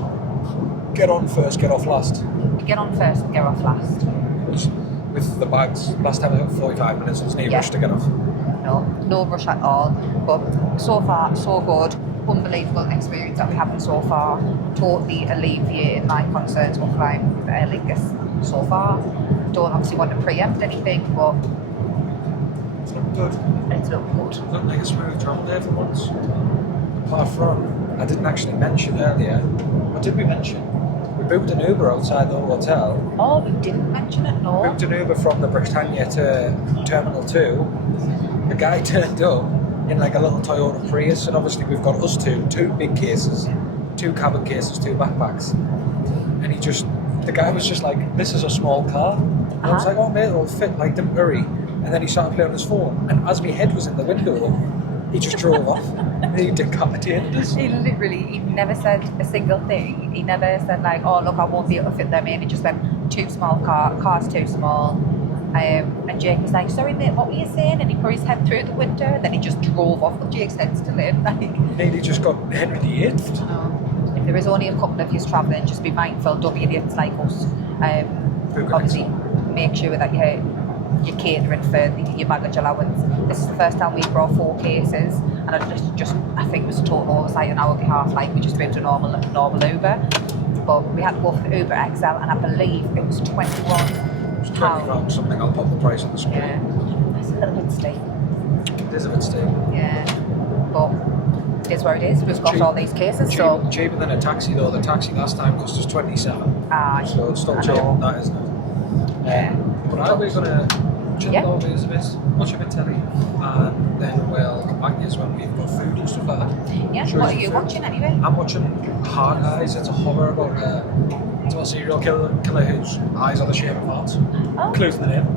Get on first, get off last. Get on first and get off last. Which, with the bags, last time I got 45 minutes, there's no rush to get off. No rush at all. But so far, so good. Unbelievable experience that we're having so far. Totally alleviated my concerns with flying with Aer Lingus so far. Don't obviously want to preempt anything, but It's looking good. it's looking good. Looked like a smooth travel day for once. Apart from, I didn't actually mention earlier, or did we mention? We booked an Uber outside the hotel. Oh, we didn't mention it, no. Booked an Uber from the Britannia to Terminal 2. The guy turned up in like a little Toyota Prius, and obviously we've got us two big cases, 2 cabin cases, 2 backpacks. And the guy was just like, this is a small car. And I was like, oh mate, it'll fit, like, don't worry. And then he started playing on his phone, and as my head was in the window, he just drove off. And he decapitated us. He never said a single thing. He never said like, oh look, I won't be able to fit them in. He just went, too small car's too small. And Jake was like, sorry mate, what were you saying? And he put his head through the window, and then he just drove off. But Jake's head's still in. Nearly just got Henry VIII. If there is only a couple of you travelling, just be mindful, don't be idiots like us. Obviously, make sure that you're catering for your baggage allowance. This is the first time we've brought 4 cases, and I think it was a total oversight on our behalf. Like, we just booked a normal Uber, but we had to go for the Uber XL, and I believe it was £21. £20 something. I'll pop the price on the screen. Yeah, that's a little bit steep. It is a bit steep. Yeah, but it is where it is. We've got all these cases, so cheaper than a taxi though. The taxi last time cost us 27. So it's still cheaper than that, isn't it? Yeah. But are we gonna chill all days a bit, watch a bit telly, and then we'll come back to you when we've got food and stuff like that. Yeah. Sure, What are you watching anyway? I'm watching Hard Eyes. It's a horror about it's about a serial killer whose eyes are the shape of hearts. Oh. Clues in the name.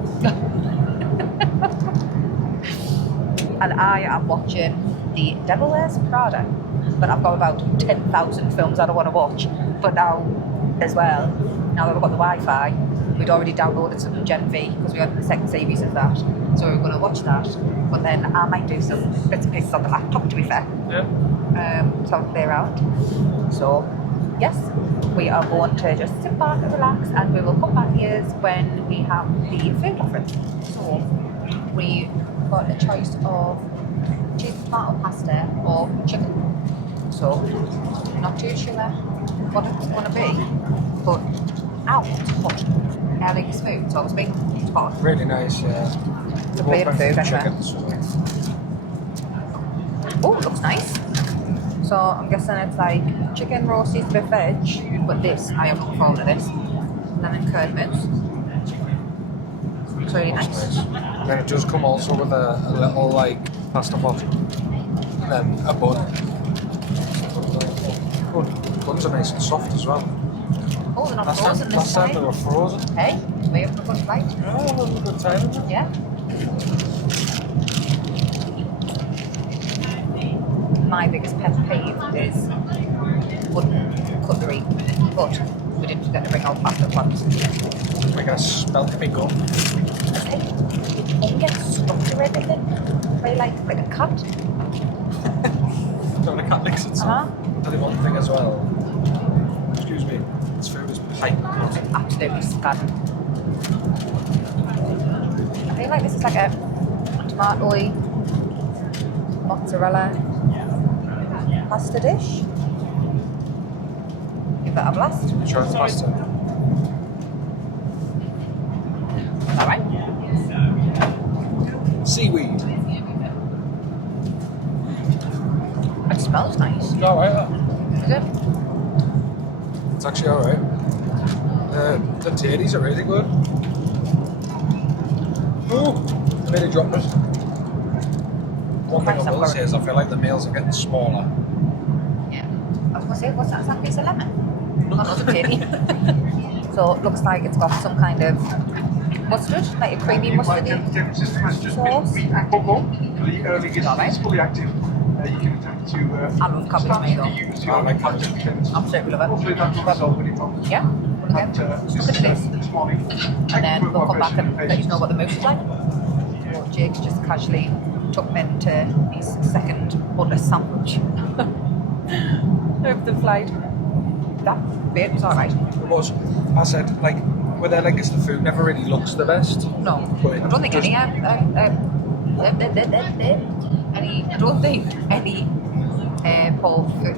And I am watching The Devil Wears Prada, but I've got about 10,000 films I don't want to watch. But now that we've got the Wi-Fi, we'd already downloaded some Gen V because we had the second series of that, so we were going to watch that. But then I might do some bits and pieces on the laptop, to be fair. Yeah. So I'll play around. So yes, we are going to just sit back and relax, and we will come back here when we have the food offering. So we got a choice of cheese tomato pasta or chicken. So not too sure what it's going to be, but out hot. Lingus food, so I was being hot. Really nice, yeah. The plain food anyway. Chicken, so. Oh, it looks nice. So I'm guessing it's like chicken roasted with veg, but this, I am looking forward to this. Lemon curd mousse. It's really nice. And then it does come also with a little like pasta pot, and then a bun. Buns are nice and soft as well. Oh, they're not frozen this Last time they were frozen. Hey, we have a good flight. Oh, that was a good time, isn't it? Yeah. My biggest pet peeve is wooden cutlery, but we didn't forget to bring our plastic ones. We're going to smell the big gum. Hey, you get stuck to everything. Play like a cat. So when a cat licks itself. Tell you one thing as well. Excuse me. This food is piping hot. Absolutely scanning. I feel like this is like a tomatoey mozzarella pasta dish. Give that a blast. Sure, it's pasta. Alright. Seaweed. It smells nice. It's alright, that. Is it? It's actually alright. The tatties are really good. Oh, I nearly dropped it. One thing I will say is I feel like the meals are getting smaller. Yeah. I was going to say, what's that? Is that a piece of lemon? Not a tatty. So it looks like it's got some kind of mustard, like a creamy mustardy sauce. Alright. I love cabbage tomato. I like cabbage. Absolutely love it. Yeah. Okay. Look at this. And then we'll come back and let you know what the mousse is like. So Jake's just casually took me into his second butter sandwich of the flight. That bit was alright. It was. I said, like, with their Lingus, the food never really looks the best. No. But I don't think any Paul food.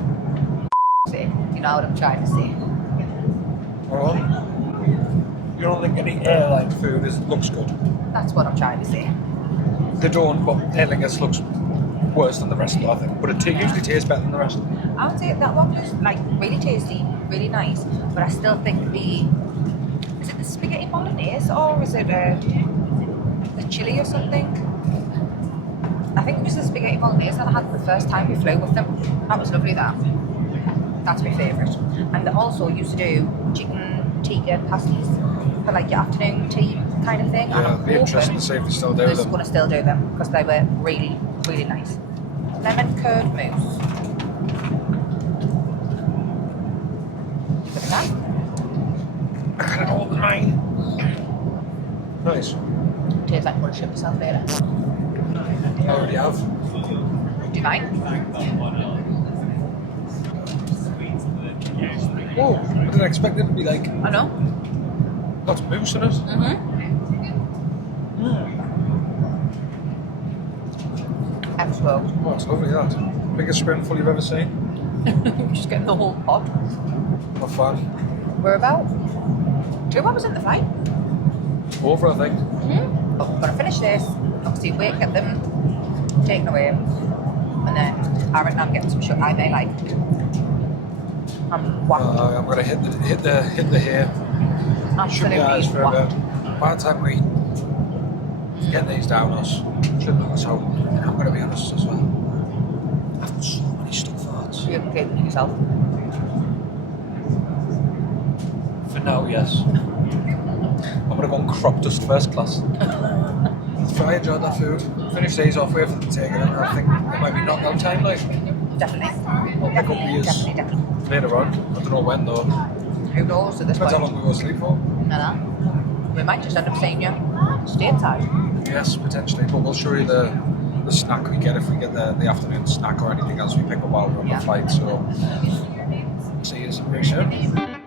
You know what I'm trying to say. Well, you don't think any airline food looks good? That's what I'm trying to say. They don't, but Aer Lingus looks worse than the rest of it, I think. But it usually tastes better than the rest. I would say that one was like really tasty. really nice. But I still think is it the spaghetti bolognese or is it the chili or something? I think it was the spaghetti bolognese that I had the first time we flew with them. That was lovely, that's my favourite. And they also used to do chicken tikka pasties for like your afternoon tea kind of thing. Yeah, and I'm it'd be interesting to see if they still do they're just them. going to still do them because they were really, really nice. Lemon curd mousse. Look at that. I can't open mine. Nice. Tastes like one ship yourself later. I already have. Do you mind? Oh, I didn't expect it to be like I know. lots of mousse in it. Excellent. Oh, it's lovely that. Biggest spoonful you've ever seen. Just getting the whole pot. Not fun. We're about 2 hours in the flight. Over, I think. But we're going to finish this. Obviously, wait, get them taken away. And then I reckon I'm getting some sugar. I may like. I'm waffle. I'm gonna hit the here. Shut my eyes for a bit. By the time we get these down us, shouldn't look so. And I'm gonna be honest as well. I've got so many stuck thoughts. You're getting it yourself. For now, yes. I'm gonna go and crop dust first class. Try enjoy that food. Finish these off with and take it. And I think it might be knockout time, like Definitely. we'll pick up these Definitely. later on. I don't know when though. Who knows at this Depends how point? long we go to sleep for. No. We might just end up seeing you stateside. Yes, potentially, but we'll show you the snack we get if we get the afternoon snack or anything else we pick up while we're on the flight. So, see you very soon.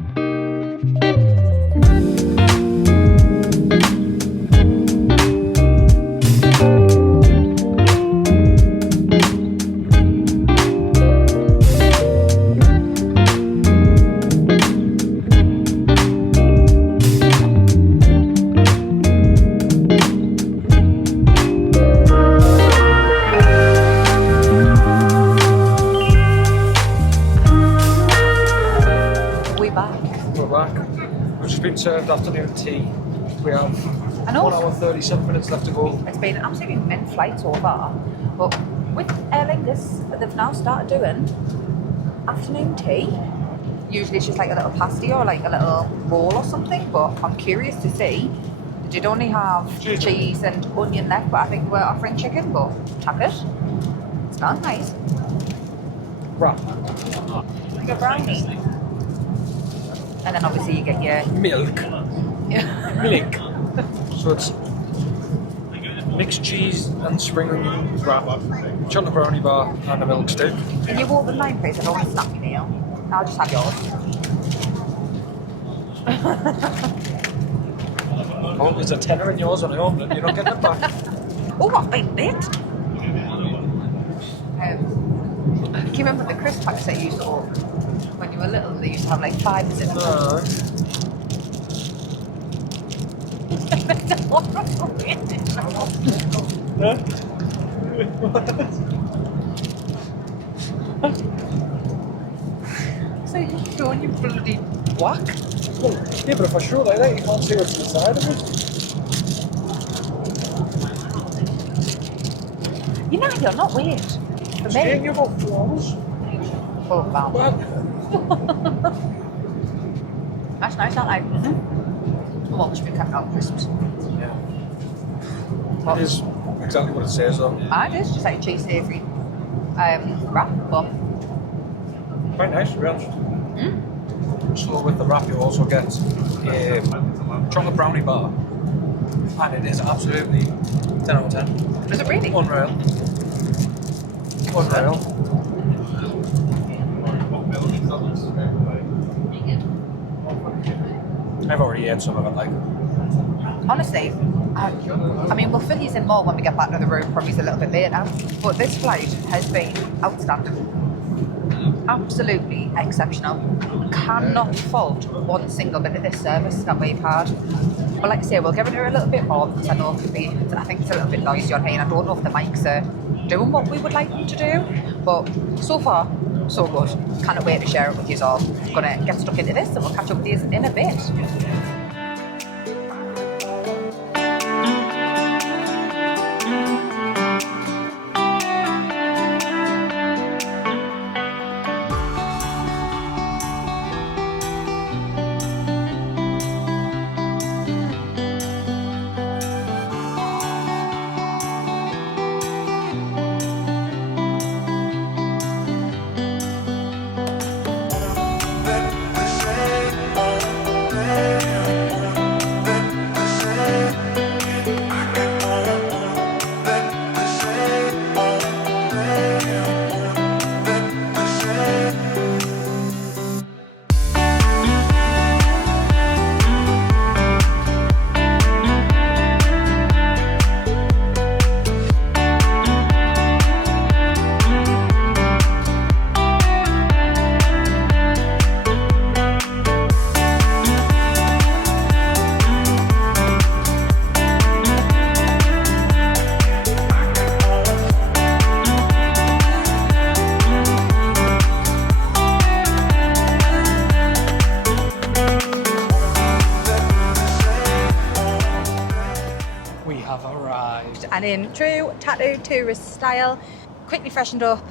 We're back. We've just been served afternoon tea. We have I know. 1 hour 37 minutes left to go. It's been an absolutely mint flight so far. But with Aer Lingus, they've now started doing afternoon tea. Usually it's just like a little pasty or like a little roll or something. But I'm curious to see. They did only have cheese and onion left, but I think we're offering chicken. But chuck it. It smells nice. Wrap. Like a brownie. And then obviously you get your Milk. Milk. So it's mixed cheese and spring onion wrap, chocolate brownie bar and a milk stick. Can you walk the line, please? I don't want to snap your nail. I'll just have yours. Oh, there's a tenner in yours on your own, you're not getting it back. Oh, I've been bit. Do you remember the crisp packs that you used to order? When you were little, they used to have like 5 in them. So you're showing your bloody whack? Well, yeah, but if I show like that, you can't see what's inside of it. You know, you're not weird. For It's taking me. you about 4 hours. Oh, wow. Well, That's nice, aren't they? Mm-hmm. Well, we should be cutting out crisps. yeah. That is exactly what it says though. It is just like a cheese savoury wrap, but Quite nice, to be honest. So with the wrap you also get a chocolate brownie bar. And it is absolutely 10 out of 10. is it really? Unreal. Unreal. I've already ate some of it, like. Honestly, I mean, we'll fill these in more when we get back to the room, probably a little bit later. But this flight has been outstanding. Absolutely exceptional. Cannot fault one single bit of this service that we've had. But like I say, we'll give it a little bit more because I know I think it's a little bit noisy on here and I don't know if the mics are doing what we would like them to do. But so far, So good. Cannot wait to share it with you all. Gonna get stuck into this and we'll catch up with you in a bit. And in true tattoo tourist style, quickly freshened up,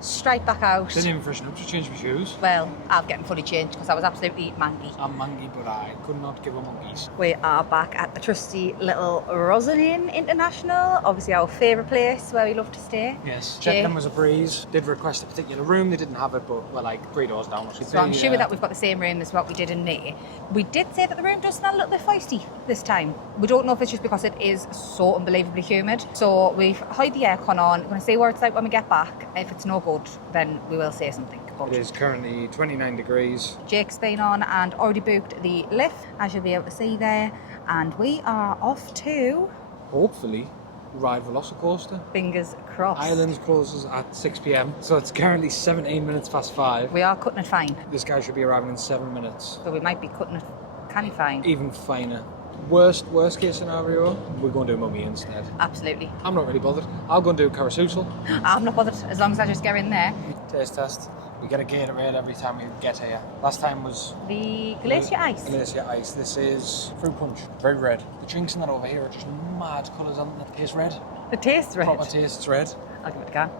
straight back out. Didn't even freshen up to change my shoes. Well, I'm getting fully changed because I was absolutely mangy. I'm mangy, but I could not give a monkeys. We are back at the trusty little Rosaline International, obviously our favourite place where we love to stay. Yes, check-in was a breeze. Did request a particular room, they didn't have it, but we're like 3 doors down. So I'm sure that we've got the same room as what we did in May. We did say that the room does smell a little bit feisty this time. We don't know if it's just because it is so unbelievably humid. So we've hid the aircon on. We're going to see what it's like when we get back. If it's no good, then we will say something. But it is currently 29 degrees. Jake's been on and already booked the lift, as you'll be able to see there. And we are off to... hopefully ride Velocicoaster. Fingers crossed. Islands closes at 6 p.m. So it's currently 17 minutes past 5. We are cutting it fine. This guy should be arriving in 7 minutes. So we might be cutting it canny fine. Even finer. Worst case scenario, we're going to do Mummy instead. Absolutely. I'm not really bothered. I'll go and do Carousel. I'm not bothered as long as I just get in there. Taste test. We get a Gatorade every time we get here. Last time was the Glacier Ice. Glacier Ice. This is fruit punch. Very red. The drinks in that over here are just mad colours on them. They taste red. It tastes red. Proper tastes red. I'll give it a go.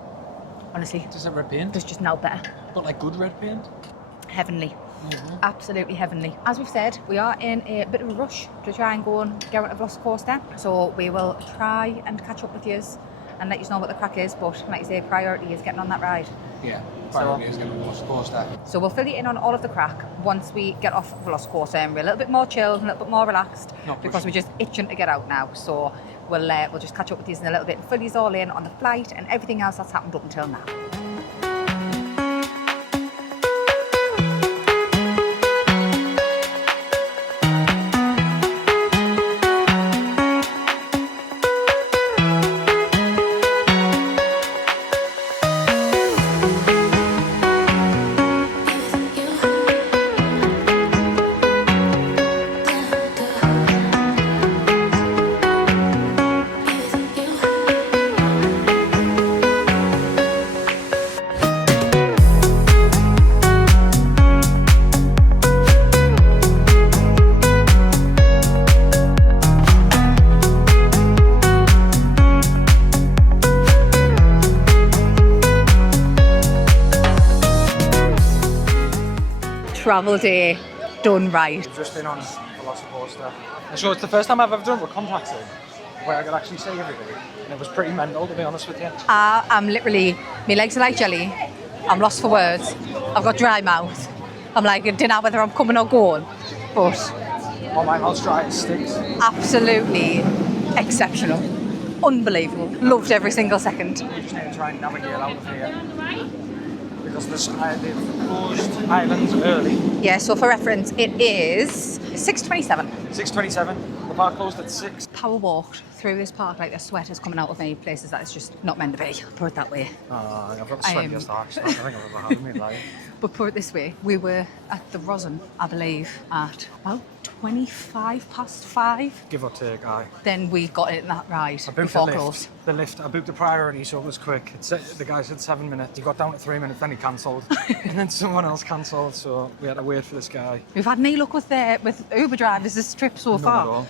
Honestly. Does that red paint? There's just no better. But like good red paint? Heavenly. Absolutely heavenly. As we've said, we are in a bit of a rush to try and go and get on a Velocicoaster. So we will try and catch up with you and let you know what the crack is. But like you say, priority is getting on that ride. Yeah, priority is getting on the Velocicoaster. So we'll fill you in on all of the crack once we get off Velocicoaster and we're a little bit more chilled, a little bit more relaxed, because we're just itching to get out now. So we'll just catch up with you in a little bit and fill you all in on the flight and everything else that's happened up until now. Travel day done right. We've just been on Velocicoaster. And so it's the first time I've ever done it with contacts in, where I could actually see everybody. And it was pretty mental, to be honest with you. I'm literally, my legs are like jelly. I'm lost for words. I've got dry mouth. I'm like, I don't know whether I'm coming or going. But oh, my mouth's dry as sticks. Absolutely exceptional. Unbelievable. Loved every single second. We just need to try and navigate out of here. Because they've closed Islands early. Yeah, so for reference, it is 6:27. 6:27. The park closed at 6. Power walked through this park like the sweat is coming out of me, places that it's just not meant to be. Put it that way. I've got the sweatiest arch I think I've ever had in my life. But put it this way, we were at the Rosin, I believe, at about 5:25. Give or take, aye. Then we got in that ride I booked before the lift. close. The lift. I booked the priority, so it was quick. The guy said 7 minutes. He got down to 3 minutes, then he cancelled, and then someone else cancelled. So we had to wait for this guy. We've had any luck with Uber drivers this trip so far.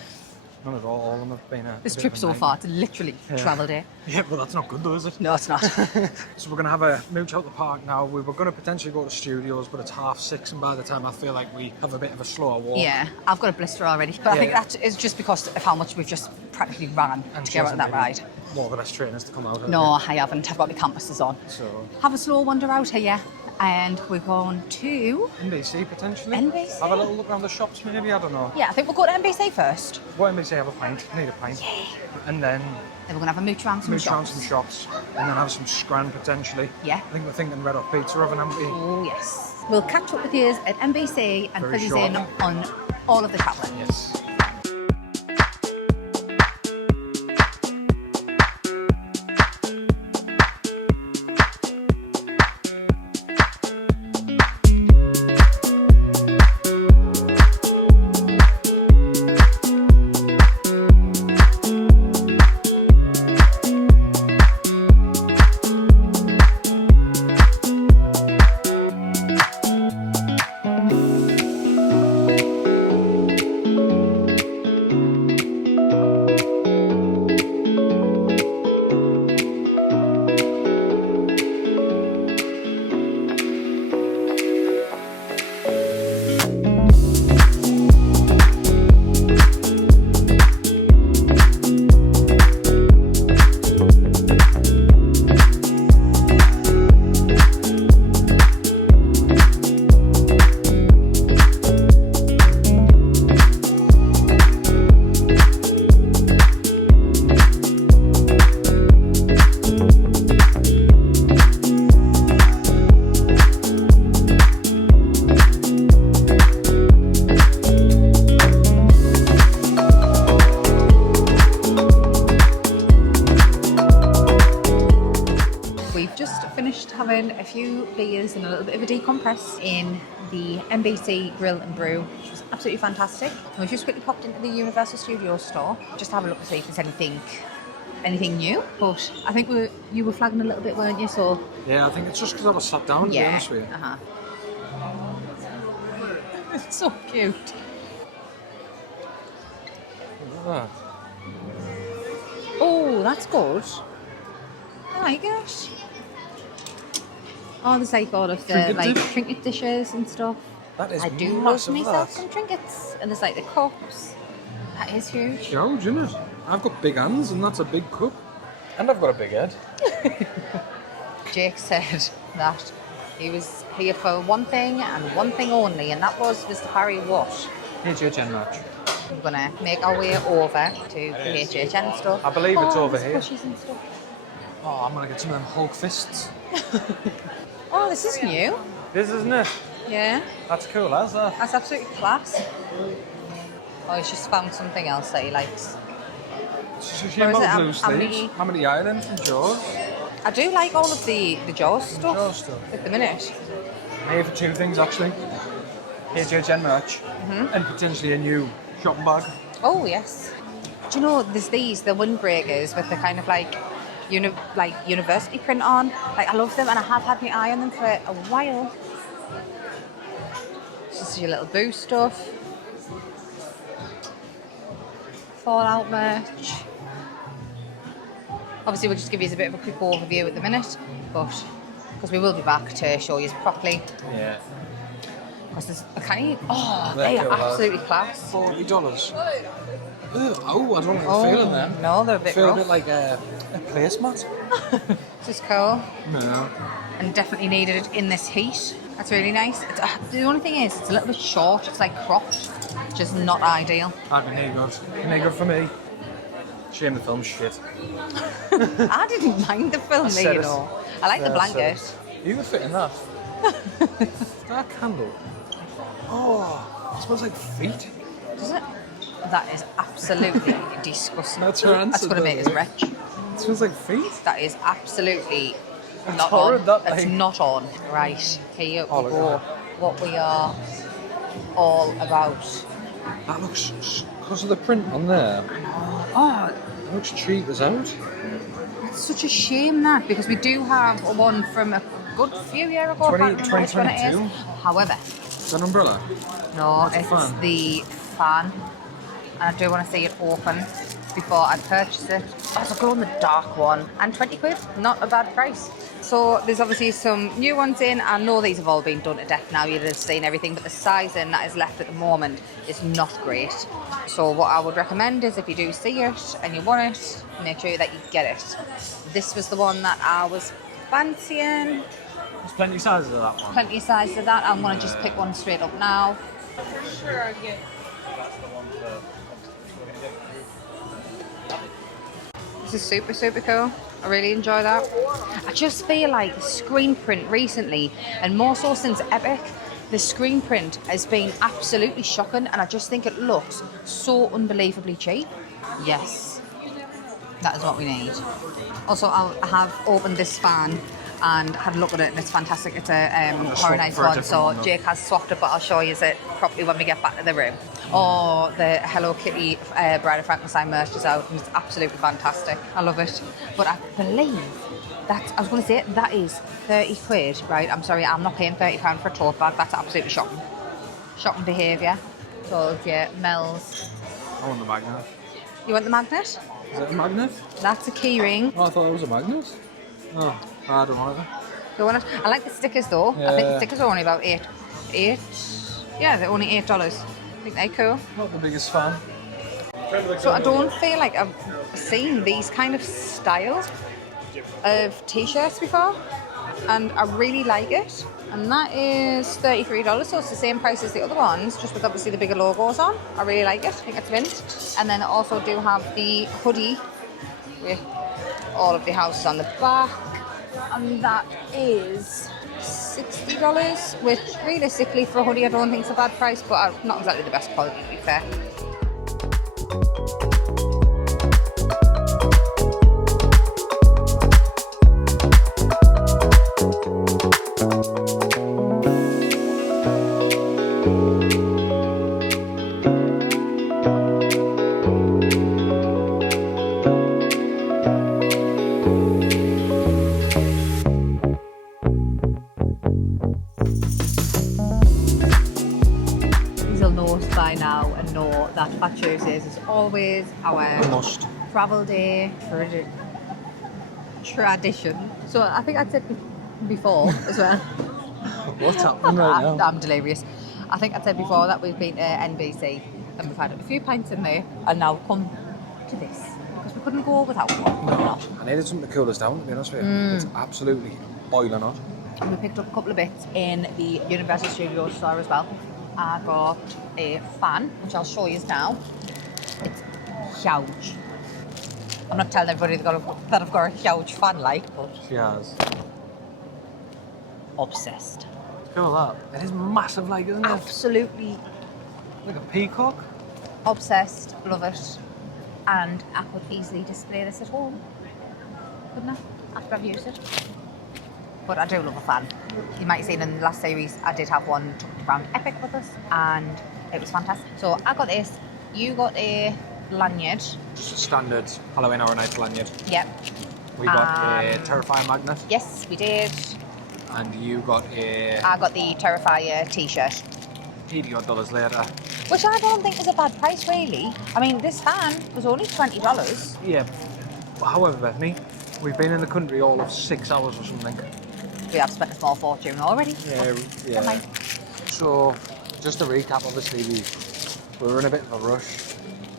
None at all. All of them have been This a bit trip of a so nightmare. far, it's literally travel day. Yeah, well, that's not good though, is it? No, it's not. So we're going to have a mooch out the park now. We were going to potentially go to studios, but it's 6:30, and by the time I feel like we have a bit of a slower walk. Yeah, I've got a blister already. But I think that is just because of how much we've just practically ran And to she get out of hasn't that really ride. More of the best trainers to come out. No, I haven't. I've got my canvases on. So Have a slow wander out here, and we're going to... NBC potentially. NBC? Have a little look around the shops, maybe. I don't know. Yeah, I think we'll go to NBC first. What NBC have a pint? Need a pint. Yeah. And then Then we're going to have a mooch around some mooch around shops. some shops, and then have some scran potentially. Yeah. I think we're thinking Red Hot Pizza of an empty. Oh, yes. We'll catch up with you at NBC and Very fill you in shortly. on all of the travelling. Yes. Having a few beers and a little bit of a decompress in the NBC Grill and Brew, which was absolutely fantastic. And we just quickly popped into the Universal Studios store just to have a look to see if there's anything new. But I think you were flagging a little bit, weren't you? So Yeah, I think it's just because I was sat down, to be honest with you. It's so cute. Ah. Oh, that's good. I like it. Oh, there's like all of the trinket dishes and stuff. That is I do love massive, myself that. some trinkets. And there's like the cups. That is huge. Huge, isn't it? I've got big hands and that's a big cup. And I've got a big head. Jake said that he was here for one thing and one thing only, and that was Mr. Harry what? HHN match. We're going to make our way over to the HHN stuff. I believe it's over there's here. Pushies and stuff. Oh, I'm going to get some of them Hulk fists. Oh, this is new. This, isn't it? Yeah, That's cool, as that? that's absolutely class. Oh, he's just found something else that he likes. Where is it? Blue sleeves. Amity Island and Jaws. I do like all of the Jaws stuff Jaws stuff. at the minute. Here for two things, actually. HHN merch and potentially a new shopping bag. Oh, yes. Do you know, there's the windbreakers with the kind of like university print on. Like, I love them and I have had my eye on them for a while. This is your little boo stuff. Fallout merch. Obviously, we'll just give you a bit of a quick overview at the minute, but because we will be back to show you properly. Yeah. Because there's a kind of, They're they are cool, absolutely class. $40. Oh, I don't like the feeling them. No, they're a I bit feel rough. a bit like a placemat. This is cool. No. And definitely needed it in this heat. That's really nice. The only thing is, it's a little bit short. It's like cropped, which is not ideal. That'd be no good. No good for me. Shame the film's shit. I didn't mind the film, said you it. know. I like the Yeah, I said blanket. You would fit in that. That candle. Oh, it smells like feet. Does it? That is absolutely disgusting. That's her answer, That's going to make us though. rich. It smells like feet. That is absolutely not horrid, on. that, It's like. not on. Right, here we Oh, look go. at What we are all about. That looks, because of the print on there, Oh, it looks cheap as out. it's such a shame that, because we do have one from a good few years ago. I can't remember which one it is. 2022? However, It's an umbrella. no, It's a it's fan. the fan. And I do want to see it open before I purchase it. Oh, so go on the dark one. And 20 quid, not a bad price. So there's obviously some new ones in. I know these have all been done to death now, you'd have seen everything, but the sizing that is left at the moment is not great. So what I would recommend is if you do see it and you want it, make sure that you get it. This was the one that I was fancying. There's plenty of sizes of that one. Plenty of size of that. I'm going to just pick one straight up now. Sure, I get. That's the one for... This is super, super cool. I really enjoy that. I just feel like the screen print recently, and more so since Epic, the screen print has been absolutely shocking, and I just think it looks so unbelievably cheap. Yes, that is what we need. Also, I have opened this fan and had a look at it, and it's fantastic. It's a very nice one, so Jake has swapped it, but I'll show you it properly when we get back to the room. Oh, the Hello Kitty Bride of Frankenstein merch is out, and it's absolutely fantastic. I love it. But I believe that, I was going to say, that is 30 quid, right? I'm sorry, I'm not paying £30 for a tote bag. That's absolutely shocking. Shocking behaviour. So, yeah, Mel's. I want the magnet. You want the magnet? Is it a magnet? That's a key ring. Oh, I thought it was a magnet. Oh, I don't want it. You want it? I like the stickers though. I think the stickers are only about eight. Yeah, they're only $8. I think they're cool. Not the biggest fan. So I don't feel like I've seen these kind of styles of t-shirts before, and I really like it. And that is $33, so it's the same price as the other ones, just with obviously the bigger logos on. I really like it. I think it's mint. And then I also do have the hoodie with all of the houses on the back, and that is $60, which realistically for a hoodie I don't think is a bad price, but not exactly the best quality, to be fair. By now and know that Fat Tuesdays is always our Must. travel day tradition. So I think I said before as well. What's happening right now? I'm delirious. I think I said before that we've been to NBC and we've had a few pints in there, and now come to this because we couldn't go without one. No, I needed something to cool us down, to be honest with you. It's absolutely boiling hot. And we picked up a couple of bits in the Universal Studios store as well. I got a fan, which I'll show you now. It's huge. I'm not telling everybody that I've got a huge fan, like, but She has. obsessed. Cool that. It is massive, like, isn't it? Absolutely Like a peacock. obsessed, love it. And I could easily display this at home, couldn't I? After I've used it. But I do love a fan. You might have seen in the last series, I did have one took around Epic with us, and it was fantastic. So I got this, you got a lanyard. Just a standard Halloween Horror Nights lanyard. Yep. We got a Terrifying magnet, Yes, we did. and you got a I got the Terrifier t-shirt, $80 later. which I don't think is a bad price, really. I mean, this fan was only $20. Yeah. However, Bethany, we've been in the country all of 6 hours or something. We have spent a small fortune already. Yeah. Fine. So, just to recap, obviously we were in a bit of a rush.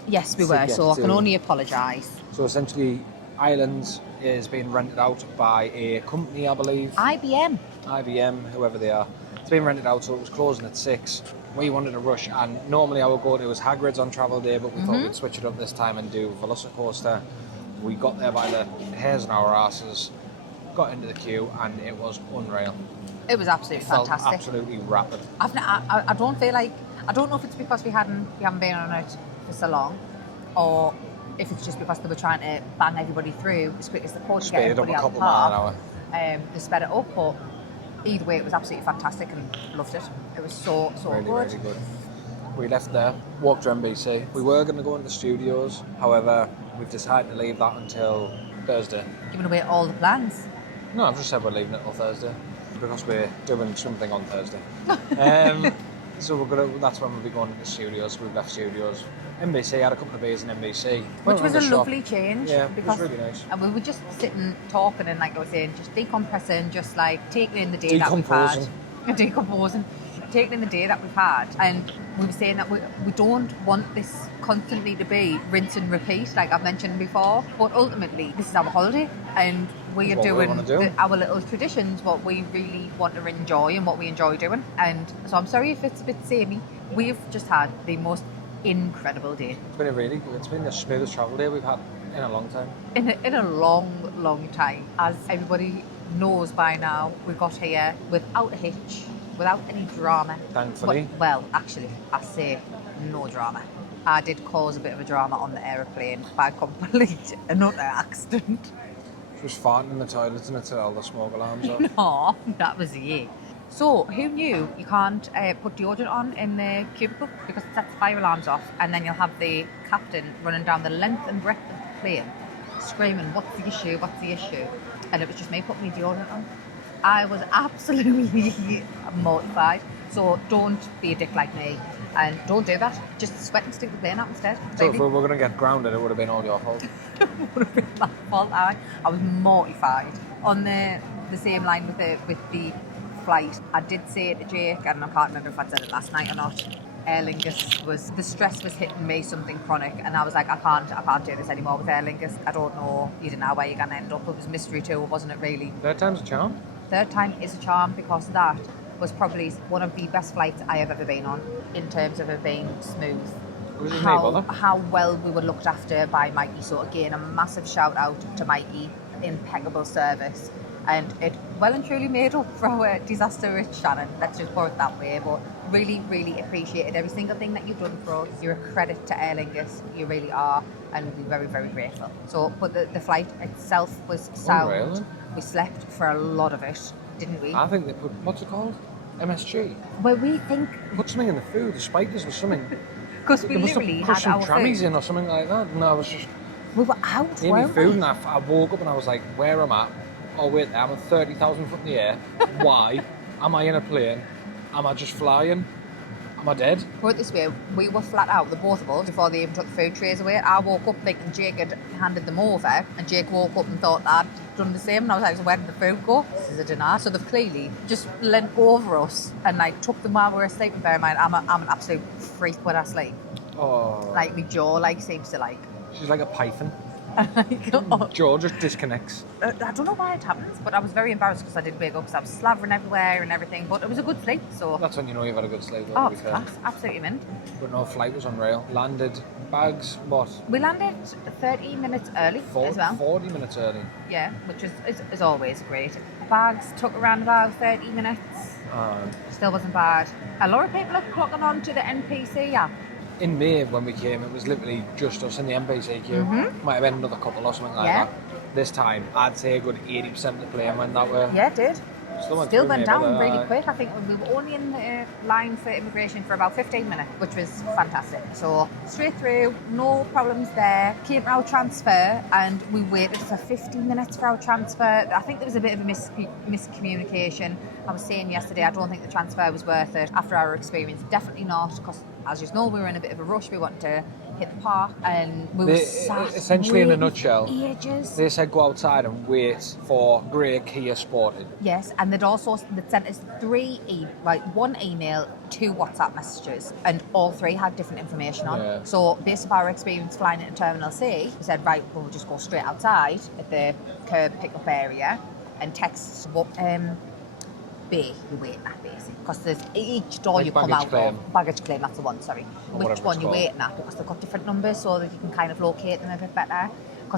Yes, we To were, get so I can to- only apologise. So essentially, Islands is being rented out by a company, I believe. IBM. IBM, whoever they are. It's been rented out, so it was closing at 6. We wanted to rush, and normally I would go to Hagrid's on travel day, but we thought we'd switch it up this time and do Velocicoaster. We got there by the hairs on our asses, got into the queue, and it was unreal. It was absolutely Felt fantastic. absolutely rapid. I don't feel like, I don't know if it's because we haven't been on it for so long, or if it's just because they were trying to bang everybody through as quick as they could to get Speed up everybody a out of the couple mile an car. hour. They sped it up, but either way, it was absolutely fantastic and loved it. It was so Really, good. really good. We left there, walked to NBC. We were going to go into the studios, however, we've decided to leave that until Thursday. Giving away all the plans. No, I've just said we're leaving it till Thursday because we're doing something on Thursday. So that's when we'll be going to the studios. We've left studios. NBC, had a couple of beers in NBC. Which was a lovely change. Yeah, it was because really nice. And we were just sitting, talking, and like I was saying, just decompressing, just like taking in the day that we've had. Decomposing. Taking in the day that we've had. And we were saying that we don't want this constantly to be rinse and repeat, like I've mentioned before. But ultimately, this is our holiday, and we are doing our little traditions, what we really want to enjoy and what we enjoy doing. And so I'm sorry if it's a bit samey. We've just had the most incredible day. It's been the smoothest travel day we've had in a long time. In a long, long time. As everybody knows by now, we got here without a hitch, without any drama. Thankfully. Well, actually, I say no drama. I did cause a bit of a drama on the aeroplane by complete and utter accident. She was farting in the toilets and it set all the smoke alarms off. No, that was you. So, who knew you can't put deodorant on in the cubicle because it sets fire alarms off, and then you'll have the captain running down the length and breadth of the plane screaming, what's the issue, what's the issue? And it was just me putting my deodorant on. I was absolutely mortified. So don't be a dick like me and don't do that. Just sweat and stick the plane out instead. So if we were going to get grounded, it would have been all your fault. It would have been my fault. I was mortified. On the same line with the flight, I did say it to Jake, and I can't remember if I said it last night or not. Aer Lingus the stress was hitting me, something chronic, and I was like, I can't do this anymore with Aer Lingus. I don't know, you don't know where you're going to end up. It was a mystery tour, wasn't it really? Third time's a charm. Third time is a charm, because that was probably one of the best flights I have ever been on in terms of it being smooth. Was it How well we were looked after by Mikey. So again, a massive shout out to Mikey, impeccable service. And it well and truly made up for our disaster with Shannon. Let's just put it that way. But really, really appreciated every single thing that you've done for us. You're a credit to Aer Lingus. You really are. And we're very, very grateful. So, but the flight itself was sound. Unreal. We slept for a lot of it, didn't we? I think they put, what's it called? MSG. Well, we think... Put something in the food, the spikers or something. Because we literally had some our trammies food. in or something like that. And I was just... We were out, eating weren't food, we? and I woke up and I was like, where am I? Oh wait, I'm at 30,000 foot in the air. Why? Am I in a plane? Am I just flying? Am I dead? Put it this way, we were flat out, the both of us, before they even took the food trays away. I woke up thinking Jake had handed them over, and Jake woke up and thought I'd done the same, and I was like, so where did the food go? This is a dinner. So they've clearly just leant over us and like took them while we were asleep. And bear in mind, I'm an absolute freak when I sleep. Oh. Like my jaw like seems to like... She's like a python. Oh. Jaw just disconnects. I don't know why it happens, but I was very embarrassed because I did wake up because I was slavering everywhere and everything, but it was a good sleep, so... That's when you know you've had a good sleep. Oh, it's class. Absolutely mint. But no, flight was unreal. Landed, bags, what? We landed 30 minutes early as well. 40 minutes early. Yeah, which is always great. Bags took around about 30 minutes. Still wasn't bad. A lot of people are clocking on to the NPC app. In May, when we came, it was literally just us in the NPC queue. Might have been another couple or something like that. This time, I'd say a good 80% of the plane went that way. Yeah, it did. Still went down really quick. quick. I think we were only in the line for immigration for about 15 minutes, which was fantastic. So straight through, no problems there. Came to our transfer and we waited for 15 minutes for our transfer. I think there was a bit of a miscommunication. I was saying yesterday, I don't think the transfer was worth it after our experience. Definitely not, because as you know, we were in a bit of a rush. We wanted to hit the park and we were sat essentially in a nutshell, ages. They said go outside and wait for grey Kia Sportage. Yes, and they'd sent us one email, 2 WhatsApp messages, and all 3 had different information on. Yeah. So based on our experience flying into Terminal C, we said, right, we'll just go straight outside at the curb pickup area and text what bay you're waiting at, basically. Because there's each door like you come out of. Baggage claim, that's the one, sorry. Or Which one you're called. waiting at, because they've got different numbers so that you can kind of locate them a bit better.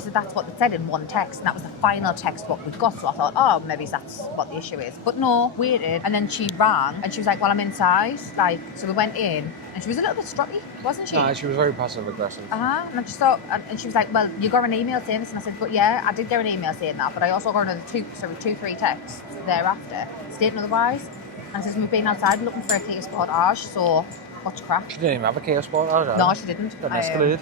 because that's what it said in one text, and that was the final text what we got. So I thought, oh, maybe that's what the issue is. But no, waited, and then she rang, and she was like, well, I'm inside. Like, so we went in, and she was a little bit strutty, wasn't she? Nah, she was very passive aggressive. And I just thought, and she was like, well, you got an email saying this, and I said, but yeah, I did get an email saying that, but I also got another 3 texts thereafter stating otherwise. And says we've been outside looking for a Kia Sportage, so what's crack? She didn't even have a Kia Sportage. No, she didn't. Got escalated.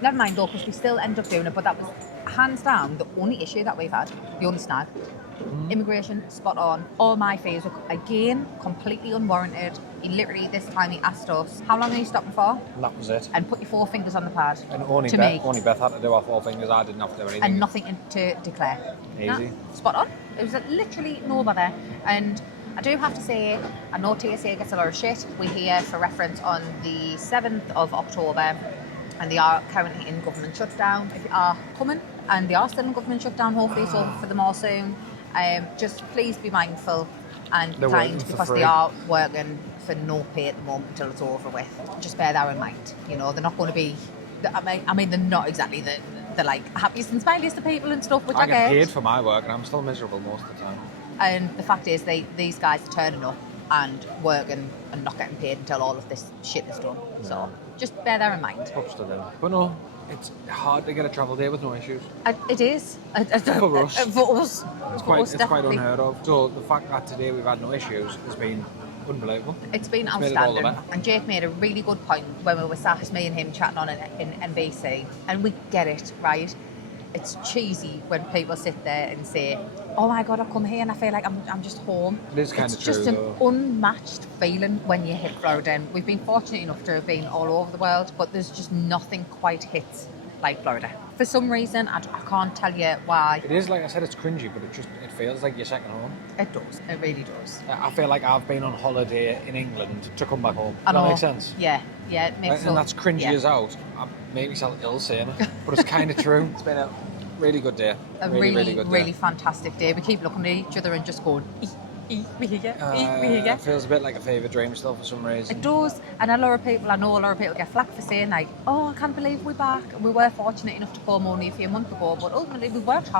Never mind though, because we still end up doing it, but that was hands down the only issue that we've had, the only snag. Immigration, spot on. All my fees were, again, completely unwarranted. He literally, this time he asked us, how long are you stopping for? And that was it. And put your 4 fingers on the pad. And only Beth had to do our 4 fingers, I didn't have to do anything. And nothing to declare. Easy. No, spot on. It was literally no bother. And I do have to say, I know TSA gets a lot of shit. We're here for reference on the 7th of October, and they are currently in government shutdown. If you are coming, and they are still in government shutdown, hopefully it's over for them all soon. Just please be mindful and kind, because they are working for no pay at the moment until it's over with. Just bear that in mind. You know, they're not going to be, I mean they're not exactly the like happiest and smiliest of people and stuff, which I get paid for my work and I'm still miserable most of the time. And the fact is, these guys are turning up and working and not getting paid until all of this shit is done. So just bear that in mind. Props to them. But no, it's hard to get a travel day with no issues. It is. For us. For us. It's quite unheard of. So the fact that today we've had no issues has been unbelievable. It's been outstanding. And Jake made a really good point when we were sat, me and him, chatting on in NBC. And we get it, right? It's cheesy when people sit there and say, oh my God, I come here and I feel like I'm just home. It is kind of true, It's just an unmatched feeling when you hit Florida. And we've been fortunate enough to have been all over the world, but there's just nothing quite hits like Florida. For some reason, I can't tell you why. It is, like I said, it's cringy, but it feels like your second home. It does. It really does. I feel like I've been on holiday in England to come back home. Does that make sense? Yeah, it makes sense. And that's cringy as out. I made myself ill saying it, but it's kind of true. It's been a really good day. A really good day. Really fantastic day. We keep looking at each other and just going, we here, we here. It feels a bit like a fever dream still for some reason. It does. And I know a lot of people get flack for saying like, oh, I can't believe we're back. We were fortunate enough to come only a few months ago, but ultimately we worked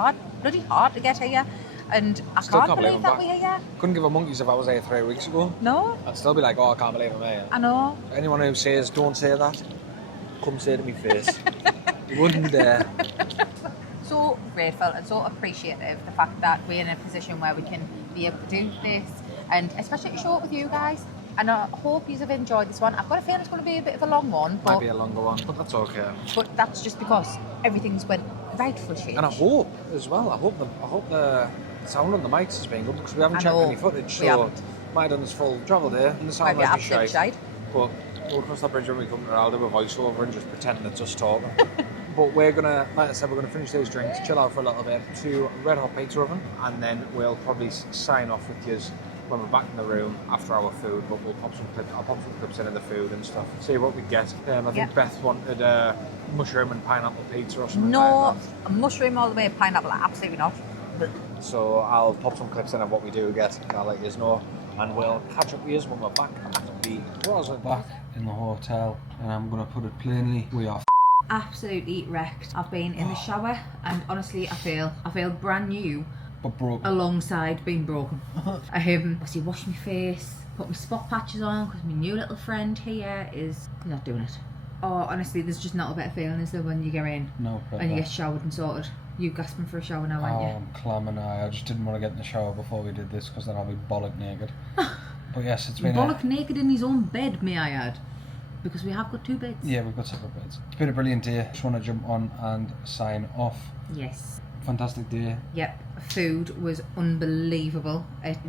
bloody hard to get here. And I can't believe that we're here. Couldn't give a monkeys if I was here 3 weeks ago. No. I'd still be like, oh, I can't believe I'm here. I know. Anyone who says don't say that, come say it to me face. You wouldn't dare. So grateful and so appreciative the fact that we're in a position where we can be able to do this, and especially to show it with you guys. And I hope you have enjoyed this one. I've got a feeling it's going to be a bit of a long one. Might be a longer one, but that's okay. But that's just because everything's went rightful shape. And I hope as well. I hope the sound on the mics has been good, because we haven't checked any footage. So might have done this full travel day and the sound might be shite. But we'll cross that bridge when we come to it. I'll do a voiceover and just pretend it's us talking. But we're gonna, like I said, we're gonna finish these drinks, chill out for a little bit to red hot pizza oven, and then we'll probably sign off with you when we're back in the room after our food. But we'll pop some clips. I'll pop some clips in of the food and stuff. See what we get. I think Beth wanted mushroom and pineapple pizza or something. No, a mushroom all the way, pineapple, absolutely not. So I'll pop some clips in of what we do get, and I'll let you know. And we'll catch up with you when we're back at the Rosa. Back in the hotel, and I'm gonna put it plainly, we are absolutely wrecked. I've been in the shower and honestly I feel brand new, but broken alongside being broken. Obviously washed my face, put my spot patches on because my new little friend here is not doing it. Oh, honestly, there's just not a better feeling, is there, when you get in and you get showered and sorted. You gasping for a shower now, aren't you? I'm clamming. I just didn't want to get in the shower before we did this, because then I'll be bollock naked. But yes, it's been bollock naked in his own bed, may I add. Because we have got 2 beds. Yeah, we've got separate beds. It's been a brilliant day. Just want to jump on and sign off. Yes. Fantastic day. Yep. Food was unbelievable.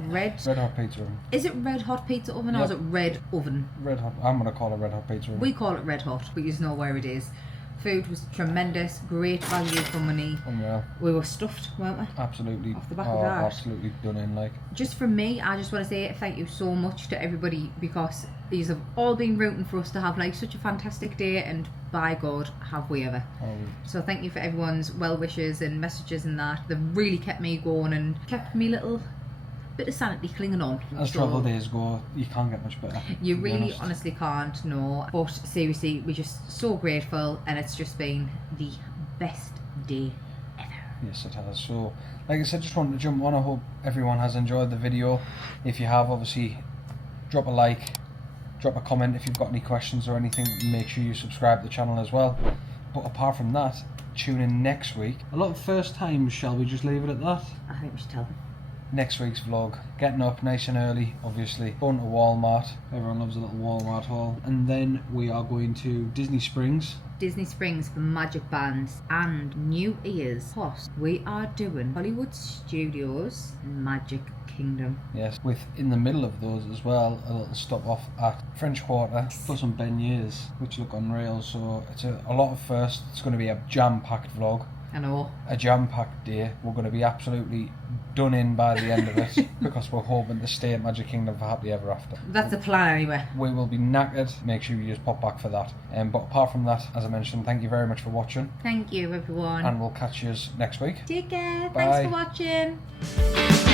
Red hot pizza oven. Is it red hot pizza oven or is it red oven? Red hot. I'm going to call it red hot pizza oven. We call it red hot, but you know where it is. Food was tremendous, great value for money. Unreal. We were stuffed, weren't we? Absolutely. Off the back of that. Absolutely done in, like. Just from me, I just want to say thank you so much to everybody, because these have all been rooting for us to have like such a fantastic day, and by God, have we ever. So thank you for everyone's well wishes and messages and that. They've really kept me going and kept me little bit of sanity clinging on. As travel days go, you can't get much better. You really honestly can't, no. But seriously, we're just so grateful, and it's just been the best day. Yes, it has. So, like I said, just wanted to jump on. I hope everyone has enjoyed the video. If you have, obviously, drop a like, drop a comment if you've got any questions or anything. Make sure you subscribe to the channel as well. But apart from that, tune in next week. A lot of first times, shall we just leave it at that? I think we should tell them. Next week's vlog, getting up nice and early, obviously, going to Walmart. Everyone loves a little Walmart haul. And then we are going to Disney Springs. Disney Springs for Magic Bands and New Year's. Plus, we are doing Hollywood Studios Magic Kingdom. Yes, with in the middle of those as well, a little stop off at French Quarter for some beignets, which look unreal. So it's a lot of firsts. It's going to be a jam-packed vlog. I know. A jam-packed day. We're going to be absolutely done in by the end of it because we're hoping to stay at Magic Kingdom for happily ever after. That's the plan anyway. We will be knackered. Make sure you just pop back for that. But apart from that, as I mentioned, thank you very much for watching. Thank you, everyone. And we'll catch you next week. Take care. Bye. Thanks for watching.